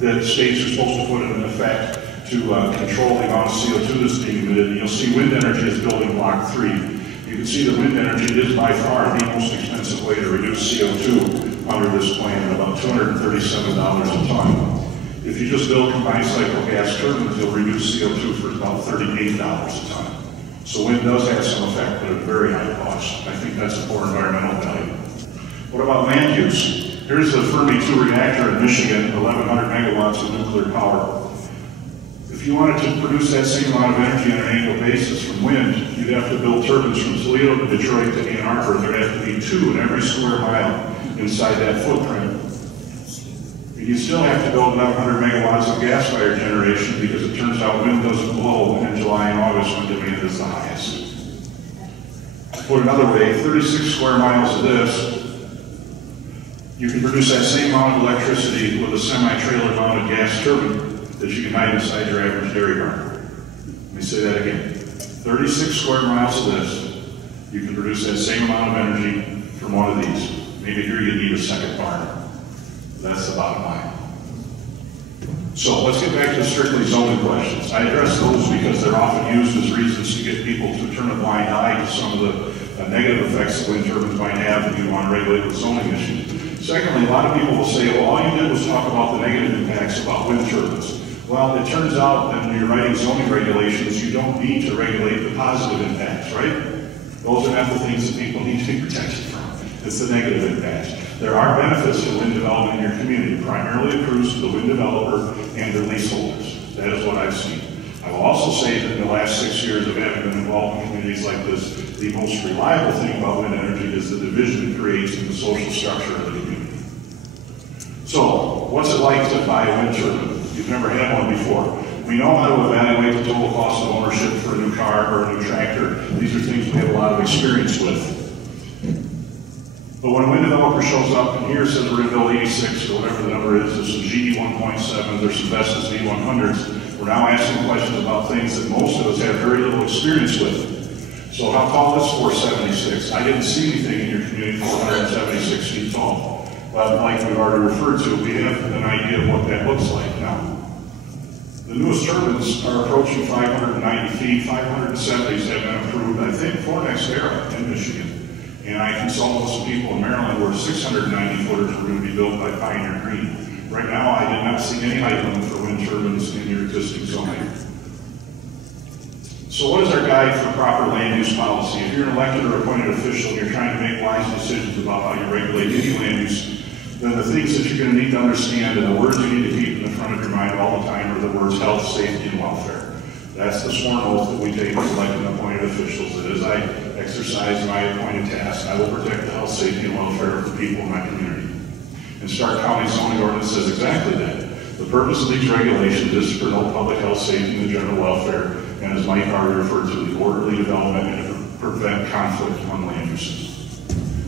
that states are supposed to put in effect to control the amount of CO2 that's being emitted. And you'll see wind energy is building block 3. You can see that wind energy is by far the most expensive way to reduce CO2 under this plan, at about $237 a ton. If you just build combined cycle gas turbines, you'll reduce CO2 for about $38 a ton. So wind does have some effect, but at a very high cost. I think that's a poor environmental value. What about land use? Here's the Fermi 2 reactor in Michigan, 1,100 megawatts of nuclear power. If you wanted to produce that same amount of energy on an annual basis from wind, you'd have to build turbines from Toledo to Detroit to Ann Arbor. There'd have to be 2 in every square mile inside that footprint. You still have to build about 100 megawatts of gas-fired generation because it turns out wind doesn't blow in July and August when demand is the highest. Put another way, 36 square miles of this, you can produce that same amount of electricity with a semi-trailer mounted gas turbine that you can hide inside your average dairy barn. Let me say that again. 36 square miles of this, you can produce that same amount of energy from one of these. Maybe here you need a second barn. That's the bottom line. So let's get back to strictly zoning questions. I address those because they're often used as reasons to get people to turn a blind eye to some of the negative effects that wind turbines might have if you want to regulate with zoning issues. Secondly, a lot of people will say, well, all you did was talk about the negative impacts about wind turbines. Well, it turns out that when you're writing zoning regulations, you don't need to regulate the positive impacts, right? Those are not the things that people need to be protected from. It's the negative impacts. There are benefits to wind development in your community, primarily accrues to the wind developer and their leaseholders. That is what I've seen. I will also say that in the last 6 years of having been involved in communities like this, the most reliable thing about wind energy is the division it creates in the social structure of the community. So, what's it like to buy a wind turbine? You've never had one before. We know how to evaluate the total cost of ownership for a new car or a new tractor. These are things we have a lot of experience with. But when a wind developer shows up and here says we're going to build 86 or whatever the number is, there's some GE 1.7s, there's some Vestas V100s, we're now asking questions about things that most of us have very little experience with. So how tall is 476? I didn't see anything in your community 476 feet tall. But like we've already referred to, we have an idea of what that looks like now. The newest turbines are approaching 590 feet, 570s have been approved, I think, for NextEra in Michigan. And I consulted with some people in Maryland where 690 footers were going to be built by Pioneer Green. Right now, I did not see any height limit for wind turbines in your existing zoning. So what is our guide for proper land use policy? If you're an elected or appointed official and you're trying to make wise decisions about how you regulate any land use, then the things that you're going to need to understand and the words you need to keep in the front of your mind all the time are the words health, safety, and welfare. That's the sworn oath that we take as elected and appointed officials. That as I exercise my appointed task, I will protect the health, safety, and welfare of the people in my community. And Stark County zoning ordinance says exactly that. The The purpose of these regulations is to promote public health, safety, and the general welfare, and as Mike already referred to, the orderly development and to prevent conflict among land uses.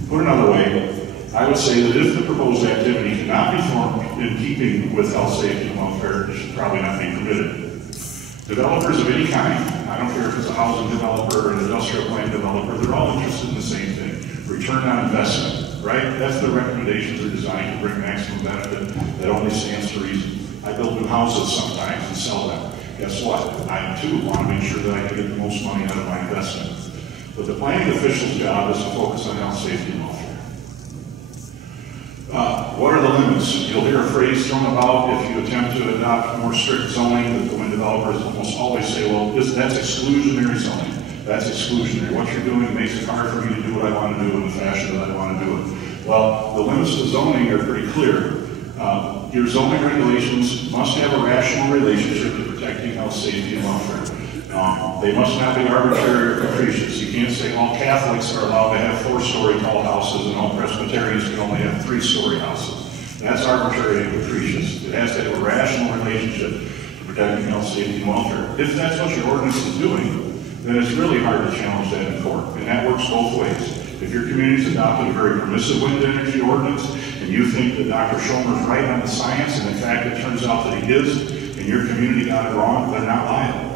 Put another way, I would say that if the proposed activity cannot be formed in keeping with health, safety, and welfare, it should probably not be permitted. Developers of any kind, I don't care if it's a housing developer or an industrial plant developer, they're all interested in the same thing, return on investment, right? That's the recommendations are designed to bring maximum benefit. That only stands to reason. I build new houses sometimes and sell them. Guess what? I too want to make sure that I can get the most money out of my investment. But the planning official's job is to focus on health, safety, and welfare. What are the limits? You'll hear a phrase thrown about if you attempt to adopt more strict zoning, that the wind developers almost always say, well, that's exclusionary zoning. That's exclusionary. What you're doing makes it hard for me to do what I want to do in the fashion that I want to do it. Well, the limits of zoning are pretty clear. Your zoning regulations must have a rational relationship to protecting health, safety, and welfare. They must not be arbitrary or capricious. You can't say all Catholics are allowed to have 4-story tall houses and all Presbyterians can only have 3-story houses. That's arbitrary and capricious. It has to have a rational relationship to protecting health, safety, and welfare. If that's what your ordinance is doing, then it's really hard to challenge that in court. And that works both ways. If your community's adopted a very permissive wind energy ordinance, and you think that Dr. Schomer's right on the science, and in fact it turns out that he is, and your community got it wrong, they're not liable.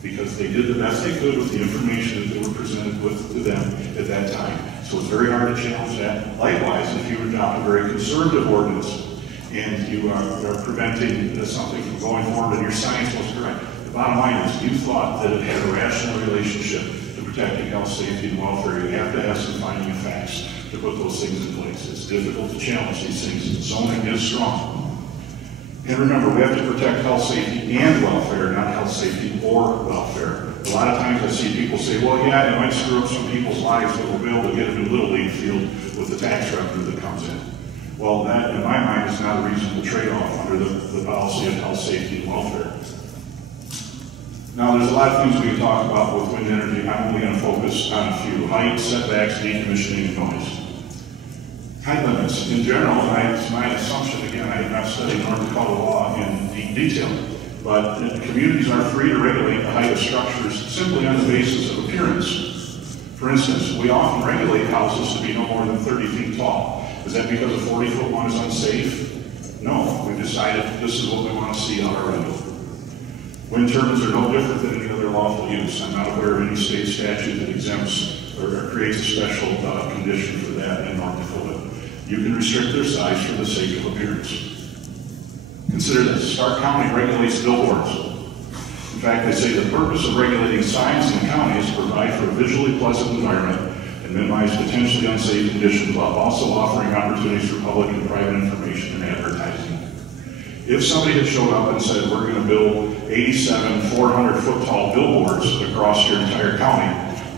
Because they did the best they could with the information that they were presented with to them at that time. So it's very hard to challenge that. Likewise, if you adopt a very conservative ordinance, and you are preventing something from going forward and your science was correct, the bottom line is you thought that it had a rational relationship to protecting health, safety, and welfare. You have to have some finding of facts to put those things in place. It's difficult to challenge these things. Zoning is strong. And remember, we have to protect health, safety, and welfare, not health, safety, or welfare. A lot of times I see people say, well, yeah, it might screw up some people's lives, but we'll be able to get a new Little League field with the tax revenue that comes in. Well, that, in my mind, is not a reasonable trade-off under the policy of health, safety, and welfare. Now, there's a lot of things we can talk about with wind energy. I'm only going to focus on a few: height, setbacks, decommissioning, and noise. Height limits in general, and it's my assumption, again, I have not studied North Dakota law in detail, but communities are free to regulate the height of structures simply on the basis of appearance. For instance, we often regulate houses to be no more than 30 feet tall. Is that because a 40-foot one is unsafe? No, we've decided this is what we want to see out our window. Wind turbines are no different than any other lawful use. I'm not aware of any state statute that exempts or creates a special condition for that in North Dakota. You can restrict their size for the sake of appearance. Consider this: Stark County regulates billboards. In fact, they say the purpose of regulating signs in the county is to provide for a visually pleasant environment and minimize potentially unsafe conditions while also offering opportunities for public and private information and advertising. If somebody had showed up and said, we're going to build 87 400-foot tall billboards across your entire county,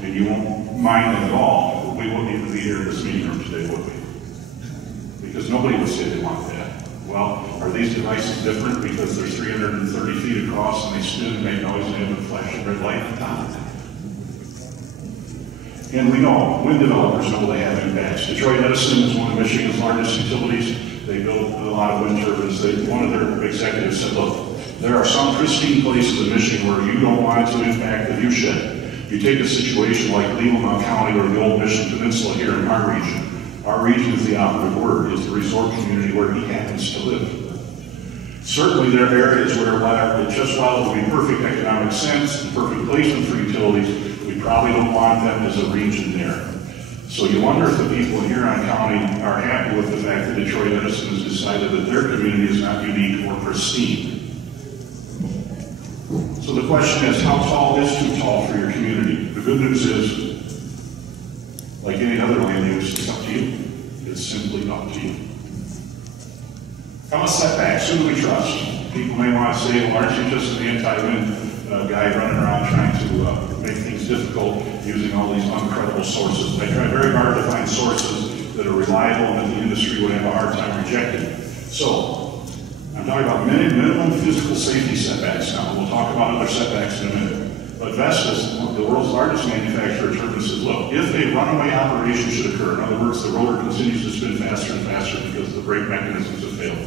and you won't mind them at all, we wouldn't even be here in this meeting room today, would we? Because nobody would say they want that. Well, are these devices different because they're 330 feet across and they spin and make noise and they have a flashing red light on top of it? And we know, wind developers know they have impacts. Detroit Edison is one of Michigan's largest utilities. They build a lot of wind turbines. One of their executives said, look, there are some pristine places in Michigan where you don't want it to impact the viewshed. You take a situation like Leelanau County or the old Mission Peninsula here in our region. Our region is the operative word, is the resort community where he happens to live. Certainly there are areas where just while it would be perfect economic sense and perfect placement for utilities, we probably don't want them as a region there. So you wonder if the people in Huron County are happy with the fact that Detroit Edison has decided that their community is not unique or pristine. So the question is, how tall is too tall for your community? The good news is, like any other land use, it's up to you. It's simply up to you. How about setbacks? Who do we trust? People may want to say, well, aren't you just an anti-wind guy running around trying to make things difficult using all these uncredible sources? I try very hard to find sources that are reliable and that the industry would have a hard time rejecting. So, I'm talking about minimum physical safety setbacks now. We'll talk about other setbacks in a minute. But Vestas, the world's largest manufacturer of turbines, says, look, if a runaway operation should occur, in other words, the rotor continues to spin faster and faster because the brake mechanisms have failed,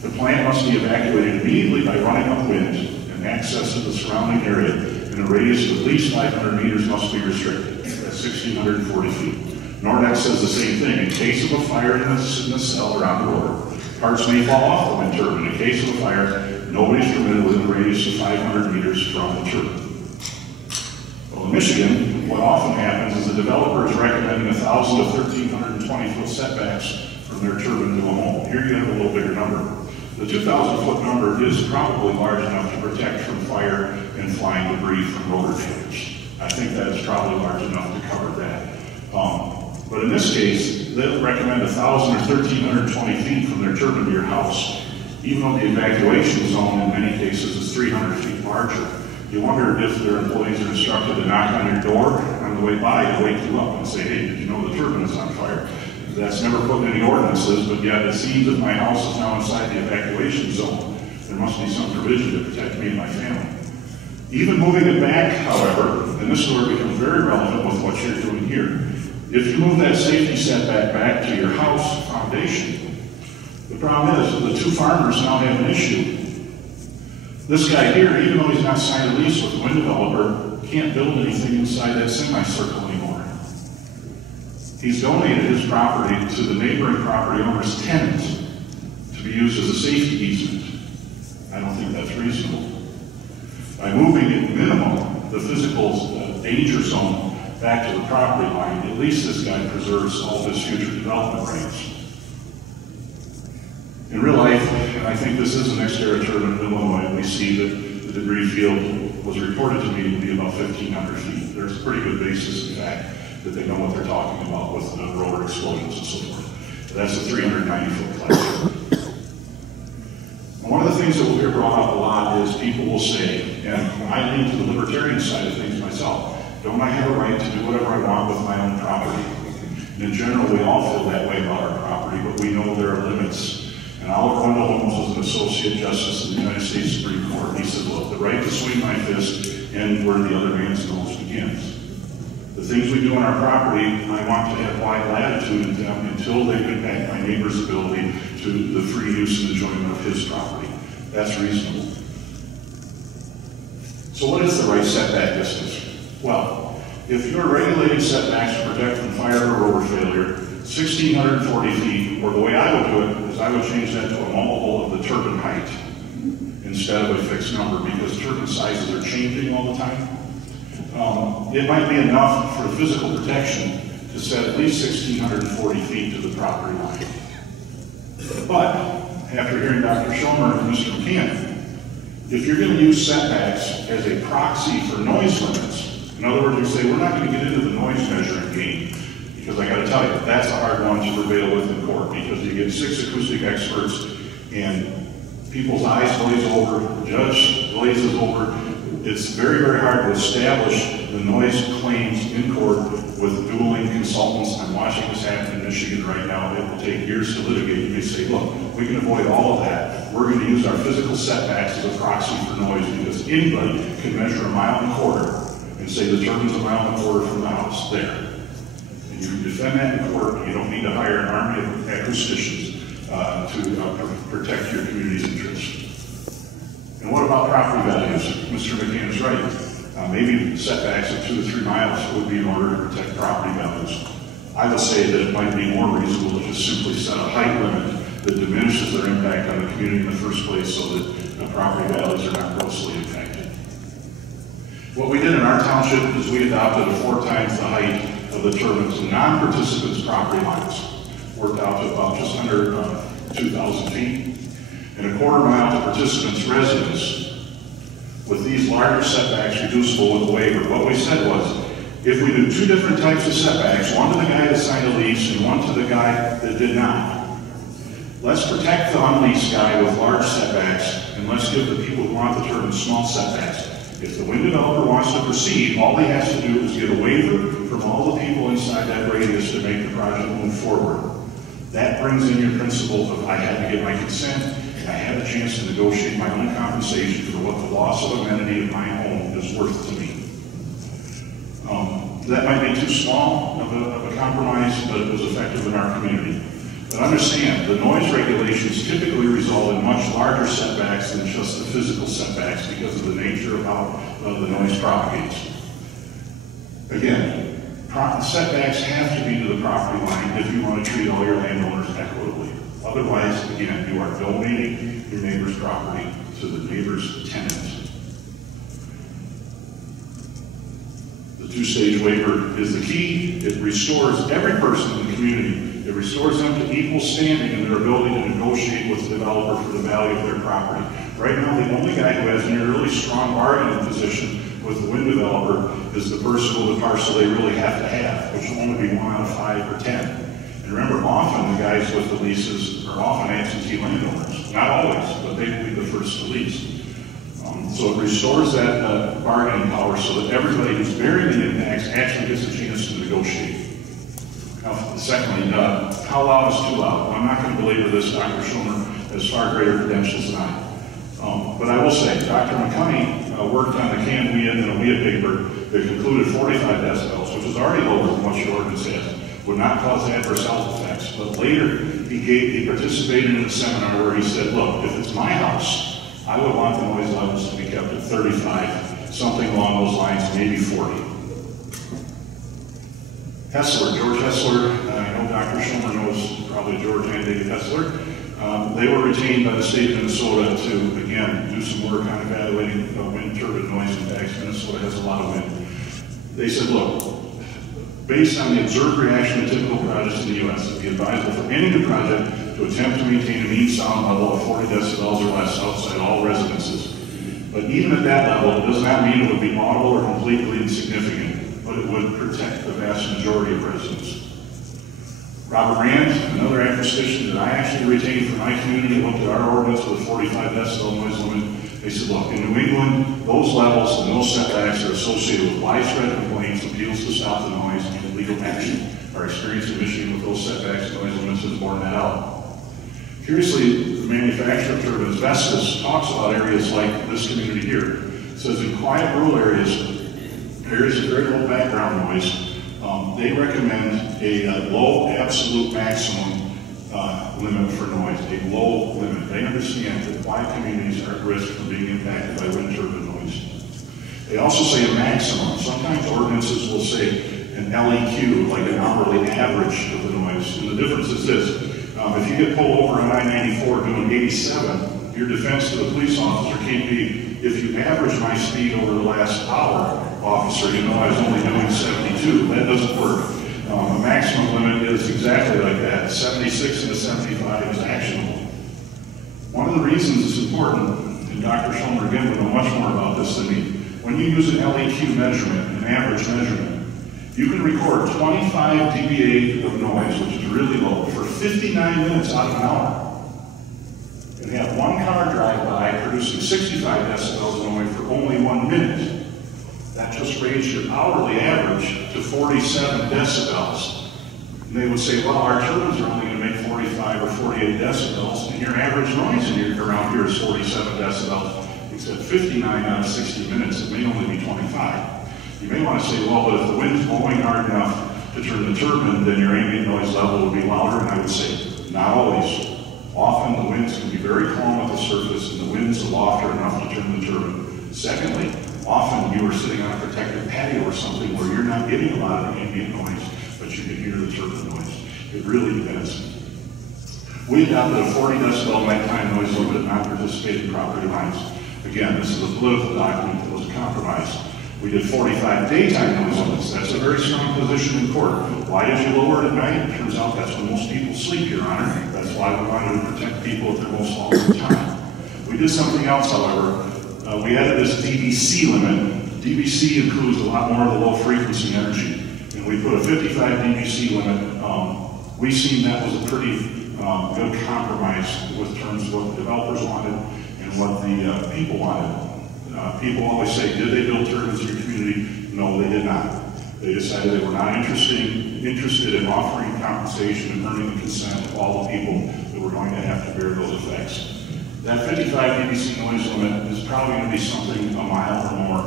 The plant must be evacuated immediately by running upwind, and access to the surrounding area in a radius of at least 500 meters must be restricted. That's 1,640 feet. Nordex says the same thing. In case of a fire in the cell or on the rotor, parts may fall off the wind turbine. In case of a fire, nobody is permitted within a radius of 500 meters from the turbine. Well, in Michigan, what often happens is the developer is recommending 1,000 to 1,320 foot setbacks from their turbine to a home. Here you have a little bigger number. The 2,000 foot number is probably large enough to protect from fire and flying debris from rotor damage. I think that is probably large enough to cover that. But in this case, they'll recommend 1,000 or 1,320 feet from their turbine to your house, even though the evacuation zone in many cases is 300 feet larger. You wonder if their employees are instructed to knock on your door on the way by to wake you up and say, hey, did you know the turbine is on fire? That's never put in any ordinances, but yet it seems that my house is now inside the evacuation zone. There must be some provision to protect me and my family. Even moving it back, however, and this is where it becomes very relevant with what you're doing here. If you move that safety setback back to your house foundation, the problem is that the two farmers now have an issue. This guy here, even though he's not signed a lease with the wind developer, can't build anything inside that semicircle anymore. He's donated his property to the neighboring property owner's tenant to be used as a safety easement. I don't think that's reasonable. By moving at minimum the physical danger zone back to the property line, at least this guy preserves all his future development rights. In real life, and I think this is the next era turbine in Illinois, we see that the debris field was reported to me to be about 1,500 feet. There's a pretty good basis, in fact, that they know what they're talking about with the rotor explosions and so forth. That's a 390-foot class. One of the things that we'll hear brought up a lot is people will say, and I lean to the libertarian side of things myself, don't I have a right to do whatever I want with my own property? And in general, we all feel that way about our property, but we know there are limits. And Oliver Wendell Holmes was an associate justice in the United States Supreme Court. He said, look, the right to swing my fist ends where the other man's nose begins. The things we do on our property, I want to have wide latitude in them until they impact my neighbor's ability to the free use and enjoyment of his property. That's reasonable. So what is the right setback distance? Well, if you're regulating setbacks to protect from fire or rotor failure, 1,640 feet, or the way I would do it is I would change that to a multiple of the turbine height instead of a fixed number, because turbine sizes are changing all the time. It might be enough for physical protection to set at least 1,640 feet to the property line. But after hearing Dr. Schomer and Mr. McCann, if you're going to use setbacks as a proxy for noise limits, in other words, you say, we're not going to get into the noise measuring game, because I got to tell you, that's a hard one to prevail with in court, because you get 6 acoustic experts, and people's eyes glaze over, the judge glazes over. It's very, very hard to establish the noise claims in court with dueling consultants. I'm watching this happen in Michigan right now. It will take years to litigate. You may say, look, we can avoid all of that. We're going to use our physical setbacks as a proxy for noise, because anybody can measure 1.25 miles and say the turbines 1.25 miles from the house there. And you can defend that in court. You don't need to hire an army of acousticians to protect your community's interests. And what about property values? Mr. McCann is right. Maybe setbacks of 2 to 3 miles would be in order to protect property values. I would say that it might be more reasonable to just simply set a height limit that diminishes their impact on the community in the first place, so that property values are not grossly impacted. What we did in our township is we adopted 4 times the height of the turbines and non-participants' property lines. Worked out to about just under 2,000 feet. And 1/4 mile to participants' residents, with these larger setbacks reducible with a waiver. What we said was, if we do 2 different types of setbacks, one to the guy that signed a lease and one to the guy that did not, let's protect the unleased guy with large setbacks, and let's give the people who want the turbine small setbacks. If the wind developer wants to proceed, all he has to do is get a waiver from all the people inside that radius to make the project move forward. That brings in your principle of I had to get my consent, I had a chance to negotiate my own compensation for what the loss of amenity of my home is worth to me. That might be too small of a compromise, but it was effective in our community. But understand, the noise regulations typically result in much larger setbacks than just the physical setbacks because of the nature of how the noise propagates. Again, setbacks have to be to the property line if you want to treat all your landowners equitably. Otherwise, again, you are donating your neighbor's property to the neighbor's tenants. The two-stage waiver is the key. It restores every person in the community. It restores them to equal standing in their ability to negotiate with the developer for the value of their property. Right now, the only guy who has a really strong bargaining position with the wind developer is the person with the parcel they really have to have, which will only be 1 out of 5 or 10. And remember, often the guys with the leases are often absentee landowners. Not always, but they will be the first to lease. So it restores that bargaining power so that everybody who's bearing the impacts actually gets a chance to negotiate. Now, secondly, how loud is too loud? Well, I'm not going to belabor this. Dr. Schomer has far greater credentials than I. But I will say, Dr. McConey worked on the CAN WIA and a WIA paper that concluded 45 decibels, which is already lower than what your ordinance has, would not cause adverse health effects. But later, he participated in a seminar where he said, look, if it's my house, I would want the noise levels to be kept at 35, something along those lines, maybe 40. Hessler, George Hessler, I know Dr. Schomer knows probably George and David Hessler. They were retained by the state of Minnesota to, again, do some work on evaluating wind turbine noise impacts. Minnesota has a lot of wind. They said, look, based on the observed reaction to typical projects in the U.S., it would be advisable for any new project to attempt to maintain a mean sound level of 40 decibels or less outside all residences. But even at that level, it does not mean it would be audible or completely insignificant, but it would protect the vast majority of residents. Robert Rand, another acquisition that I actually retained for my community, looked at our ordinance with a 45 decibel noise limit. They said, look, in New England, those levels and those setbacks are associated with widespread complaints, appeals to stop the noise, and legal action. Our experience in Michigan with those setbacks and noise limits has borne that out. Curiously, the manufacturer of turbines, Vestas, talks about areas like this community here. It says in quiet rural areas of very low background noise, they recommend a low absolute maximum limit for noise, a low limit. They understand that quiet communities are at risk from being impacted by wind turbine noise. They also say a maximum. Sometimes ordinances will say an LEQ, like an hourly average of the noise. And the difference is this. If you get pulled over on I-94 doing 87, your defense to the police officer can't be, if you average my speed over the last hour, officer, you know I was only doing 72. That doesn't work. A maximum limit is exactly like that. 76 and a 75 is actionable. One of the reasons it's important, and Dr. Schomer again would know much more about this than me, when you use an LEQ measurement, an average measurement, you can record 25 dBA of noise, which is really low, for 59 minutes out of an hour. And have one car drive by producing 65 decibels of noise for only 1 minute. That just raised your hourly average to 47 decibels. And they would say, well, our turbines are only going to make 45 or 48 decibels, and your average noise around here is 47 decibels. Except 59 out of 60 minutes, it may only be 25. You may want to say, well, but if the wind's blowing hard enough to turn the turbine, then your ambient noise level would be louder, and I would say, not always. Often the winds can be very calm at the surface, and the winds aloft are enough to turn the turbine. Secondly, often you are sitting on a protected patio or something where you're not getting a lot of ambient noise, but you can hear the turbine noise. It really depends. We adopted a 40 decibel nighttime noise limit at non-participating property lines. Again, this is a political document that was a compromise. We did 45 daytime noise limits. That's a very strong position in court. Why did you lower it at night? It turns out that's when most people sleep, Your Honor. That's why we wanted to protect people at their most vulnerable time. We did something else, however. We added this DBC limit. DBC includes a lot more of the low frequency energy. And we put a 55 DBC limit. We seen that was a pretty good compromise with terms of what the developers wanted and what the people wanted. People always say, did they build turbines in your community? No, they did not. They decided they were not interested in offering compensation and earning the consent of all the people that were going to have to bear those effects. That 55 dBc noise limit is probably going to be something a mile or more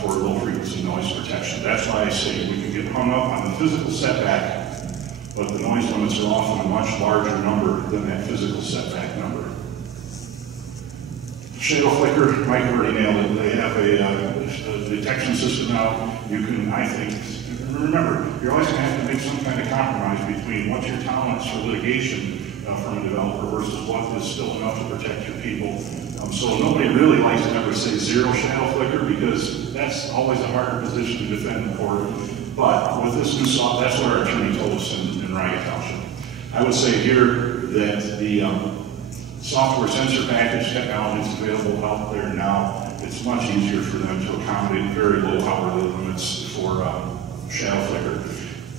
for low frequency noise protection. That's why I say we can get hung up on the physical setback, but the noise limits are often a much larger number than that physical setback number. Shale flicker, Mike already nailed it. They have a detection system now. You can, I think, remember, you're always going to have to make some kind of compromise between what's your tolerance for litigation from a developer versus what is still enough to protect your people. So nobody really likes to ever say zero shadow flicker because that's always a harder position to defend in court. But with this new software, that's what our attorney told us in Riga Township. I would say here that the software sensor package technology is available out there now. It's much easier for them to accommodate very low hourly limits for shadow flicker.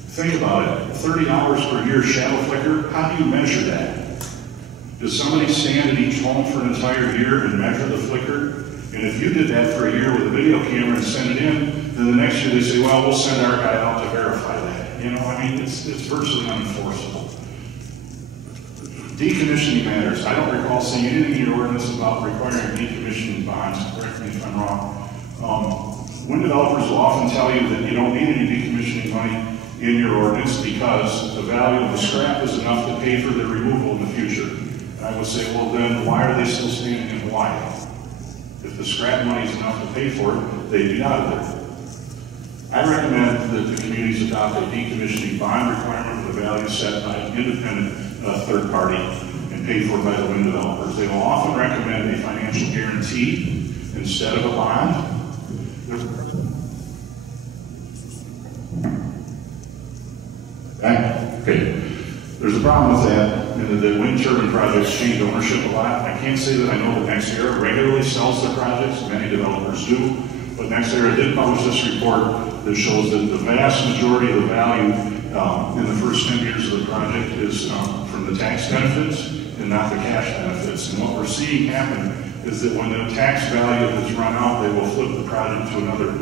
Think about it, $30 per year shadow flicker, how do you measure that? Does somebody stand at each home for an entire year and measure the flicker? And if you did that for a year with a video camera and send it in, then the next year they say, well, we'll send our guy out to verify that. You know, I mean, it's virtually unenforceable. Decommissioning matters. I don't recall seeing anything in your ordinance about requiring decommissioning bonds. Correct me if I'm wrong. Wind developers will often tell you that you don't need any decommissioning money in your ordinance because the value of the scrap is enough to pay for their removal in the future. And I would say, well then, why are they still standing in Hawaii? If the scrap money is enough to pay for it, they'd be out of there. I recommend that the communities adopt a decommissioning bond requirement with a value set by an independent third party and paid for by the wind developers. They will often recommend a financial guarantee instead of a bond. Okay. There's a problem with that, and the wind turbine projects change ownership a lot. I can't say that I know that NextEra regularly sells their projects, many developers do, but NextEra did publish this report that shows that the vast majority of the value in the first 10 years of the project is from the tax benefits and not the cash benefits. And what we're seeing happen is that when the tax value has run out, they will flip the project to another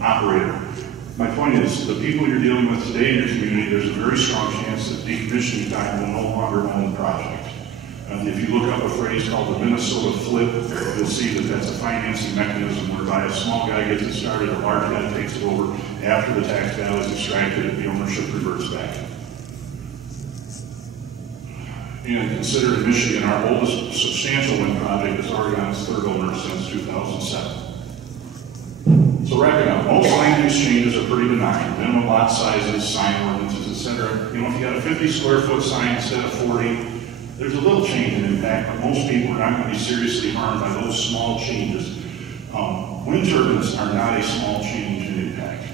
operator. My point is, the people you're dealing with today in your community, there's a very strong chance that decommissioning time will no longer own the project. If you look up a phrase called the Minnesota flip, you'll see that that's a financing mechanism whereby a small guy gets it started, a large guy takes it over. After the tax value is extracted, the ownership reverts back. And consider in Michigan, our oldest substantial wind project is already on its third owner since 2007. So wrapping up, most land use changes are pretty benign. Minimum lot sizes, sign ordinances, etc. You know, if you got a 50 square foot sign instead of 40, there's a little change in impact, but most people are not going to be seriously harmed by those small changes. Wind turbines are not a small change in impact.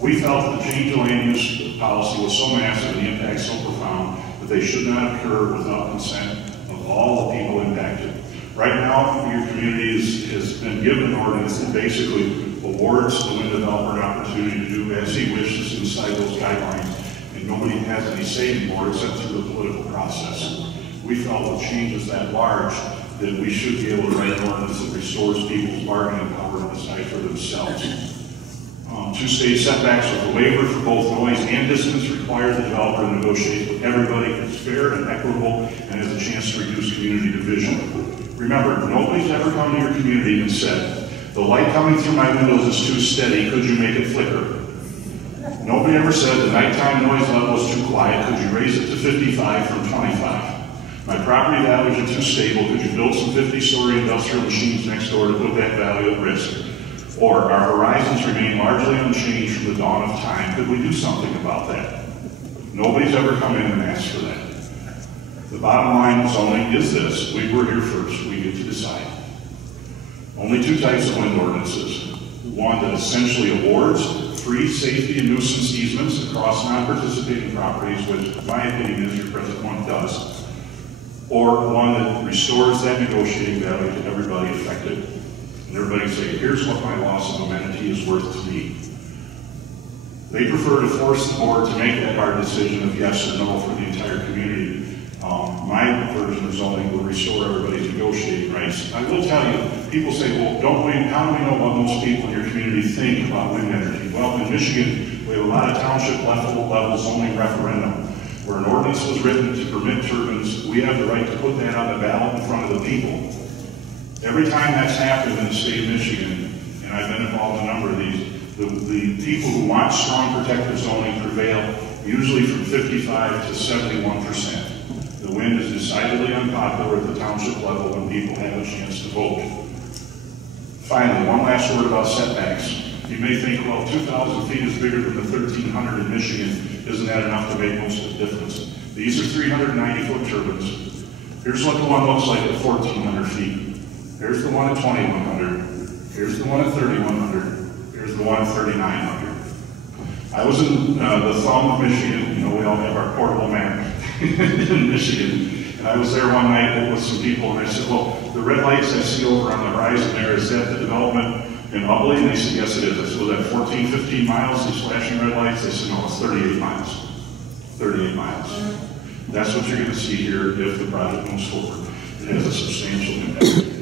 We felt that the change in land use policy was so massive and the impact so profound that they should not occur without consent of all the people impacted. Right now, your community has been given an ordinance that basically awards the wind developer an opportunity to do as he wishes inside those guidelines, and nobody has any say anymore except through the political process. We felt with changes that large that we should be able to write an ordinance that restores people's bargaining power to decide for themselves. Two-stage setbacks with a waiver for both noise and distance require the developer to negotiate with everybody. It's fair and equitable and has a chance to reduce community division. Remember, nobody's ever come to your community and said, the light coming through my windows is too steady, could you make it flicker? Nobody ever said the nighttime noise level is too quiet, could you raise it to 55 from 25? My property values are too stable, could you build some 50-story industrial machines next door to put that value at risk? Or our horizons remain largely unchanged from the dawn of time, could we do something about that? Nobody's ever come in and asked for that. The bottom line of zoning is this, we were here first, we get to decide. Only two types of wind ordinances. One that essentially awards free safety and nuisance easements across non-participating properties, which in my opinion is your present one does. Or one that restores that negotiating value to everybody affected. And everybody say, here's what my loss of amenity is worth to me. They prefer to force the board to make that hard decision of yes or no for the entire community. My version of zoning will restore everybody's negotiating rights. I will tell you, people say, well, how do we know what most people in your community think about wind energy? Well, in Michigan, we have a lot of township level zoning referendum where an ordinance was written to permit turbines. We have the right to put that on the ballot in front of the people. Every time that's happened in the state of Michigan, and I've been involved in a number of these, the people who want strong protective zoning prevail, usually from 55 to 71%. The wind is decidedly unpopular at the township level when people have a chance to vote. Finally, one last word about setbacks. You may think, well, 2,000 feet is bigger than the 1,300 in Michigan. Isn't that enough to make most of the difference? These are 390-foot turbines. Here's what the one looks like at 1,400 feet. Here's the one at 2,100. Here's the one at 3,100. Here's the one at 3,900. I was in the thumb of Michigan. You know, we all have our portable map in Michigan. And I was there one night with some people, and I said, well, the red lights I see over on the horizon there, is that the development in Ubley? And they said, yes, it is. I said, well, that 14, 15 miles, these flashing red lights? They said, no, it's 38 miles. 38 miles. That's what you're going to see here if the project moves forward. It has a substantial impact.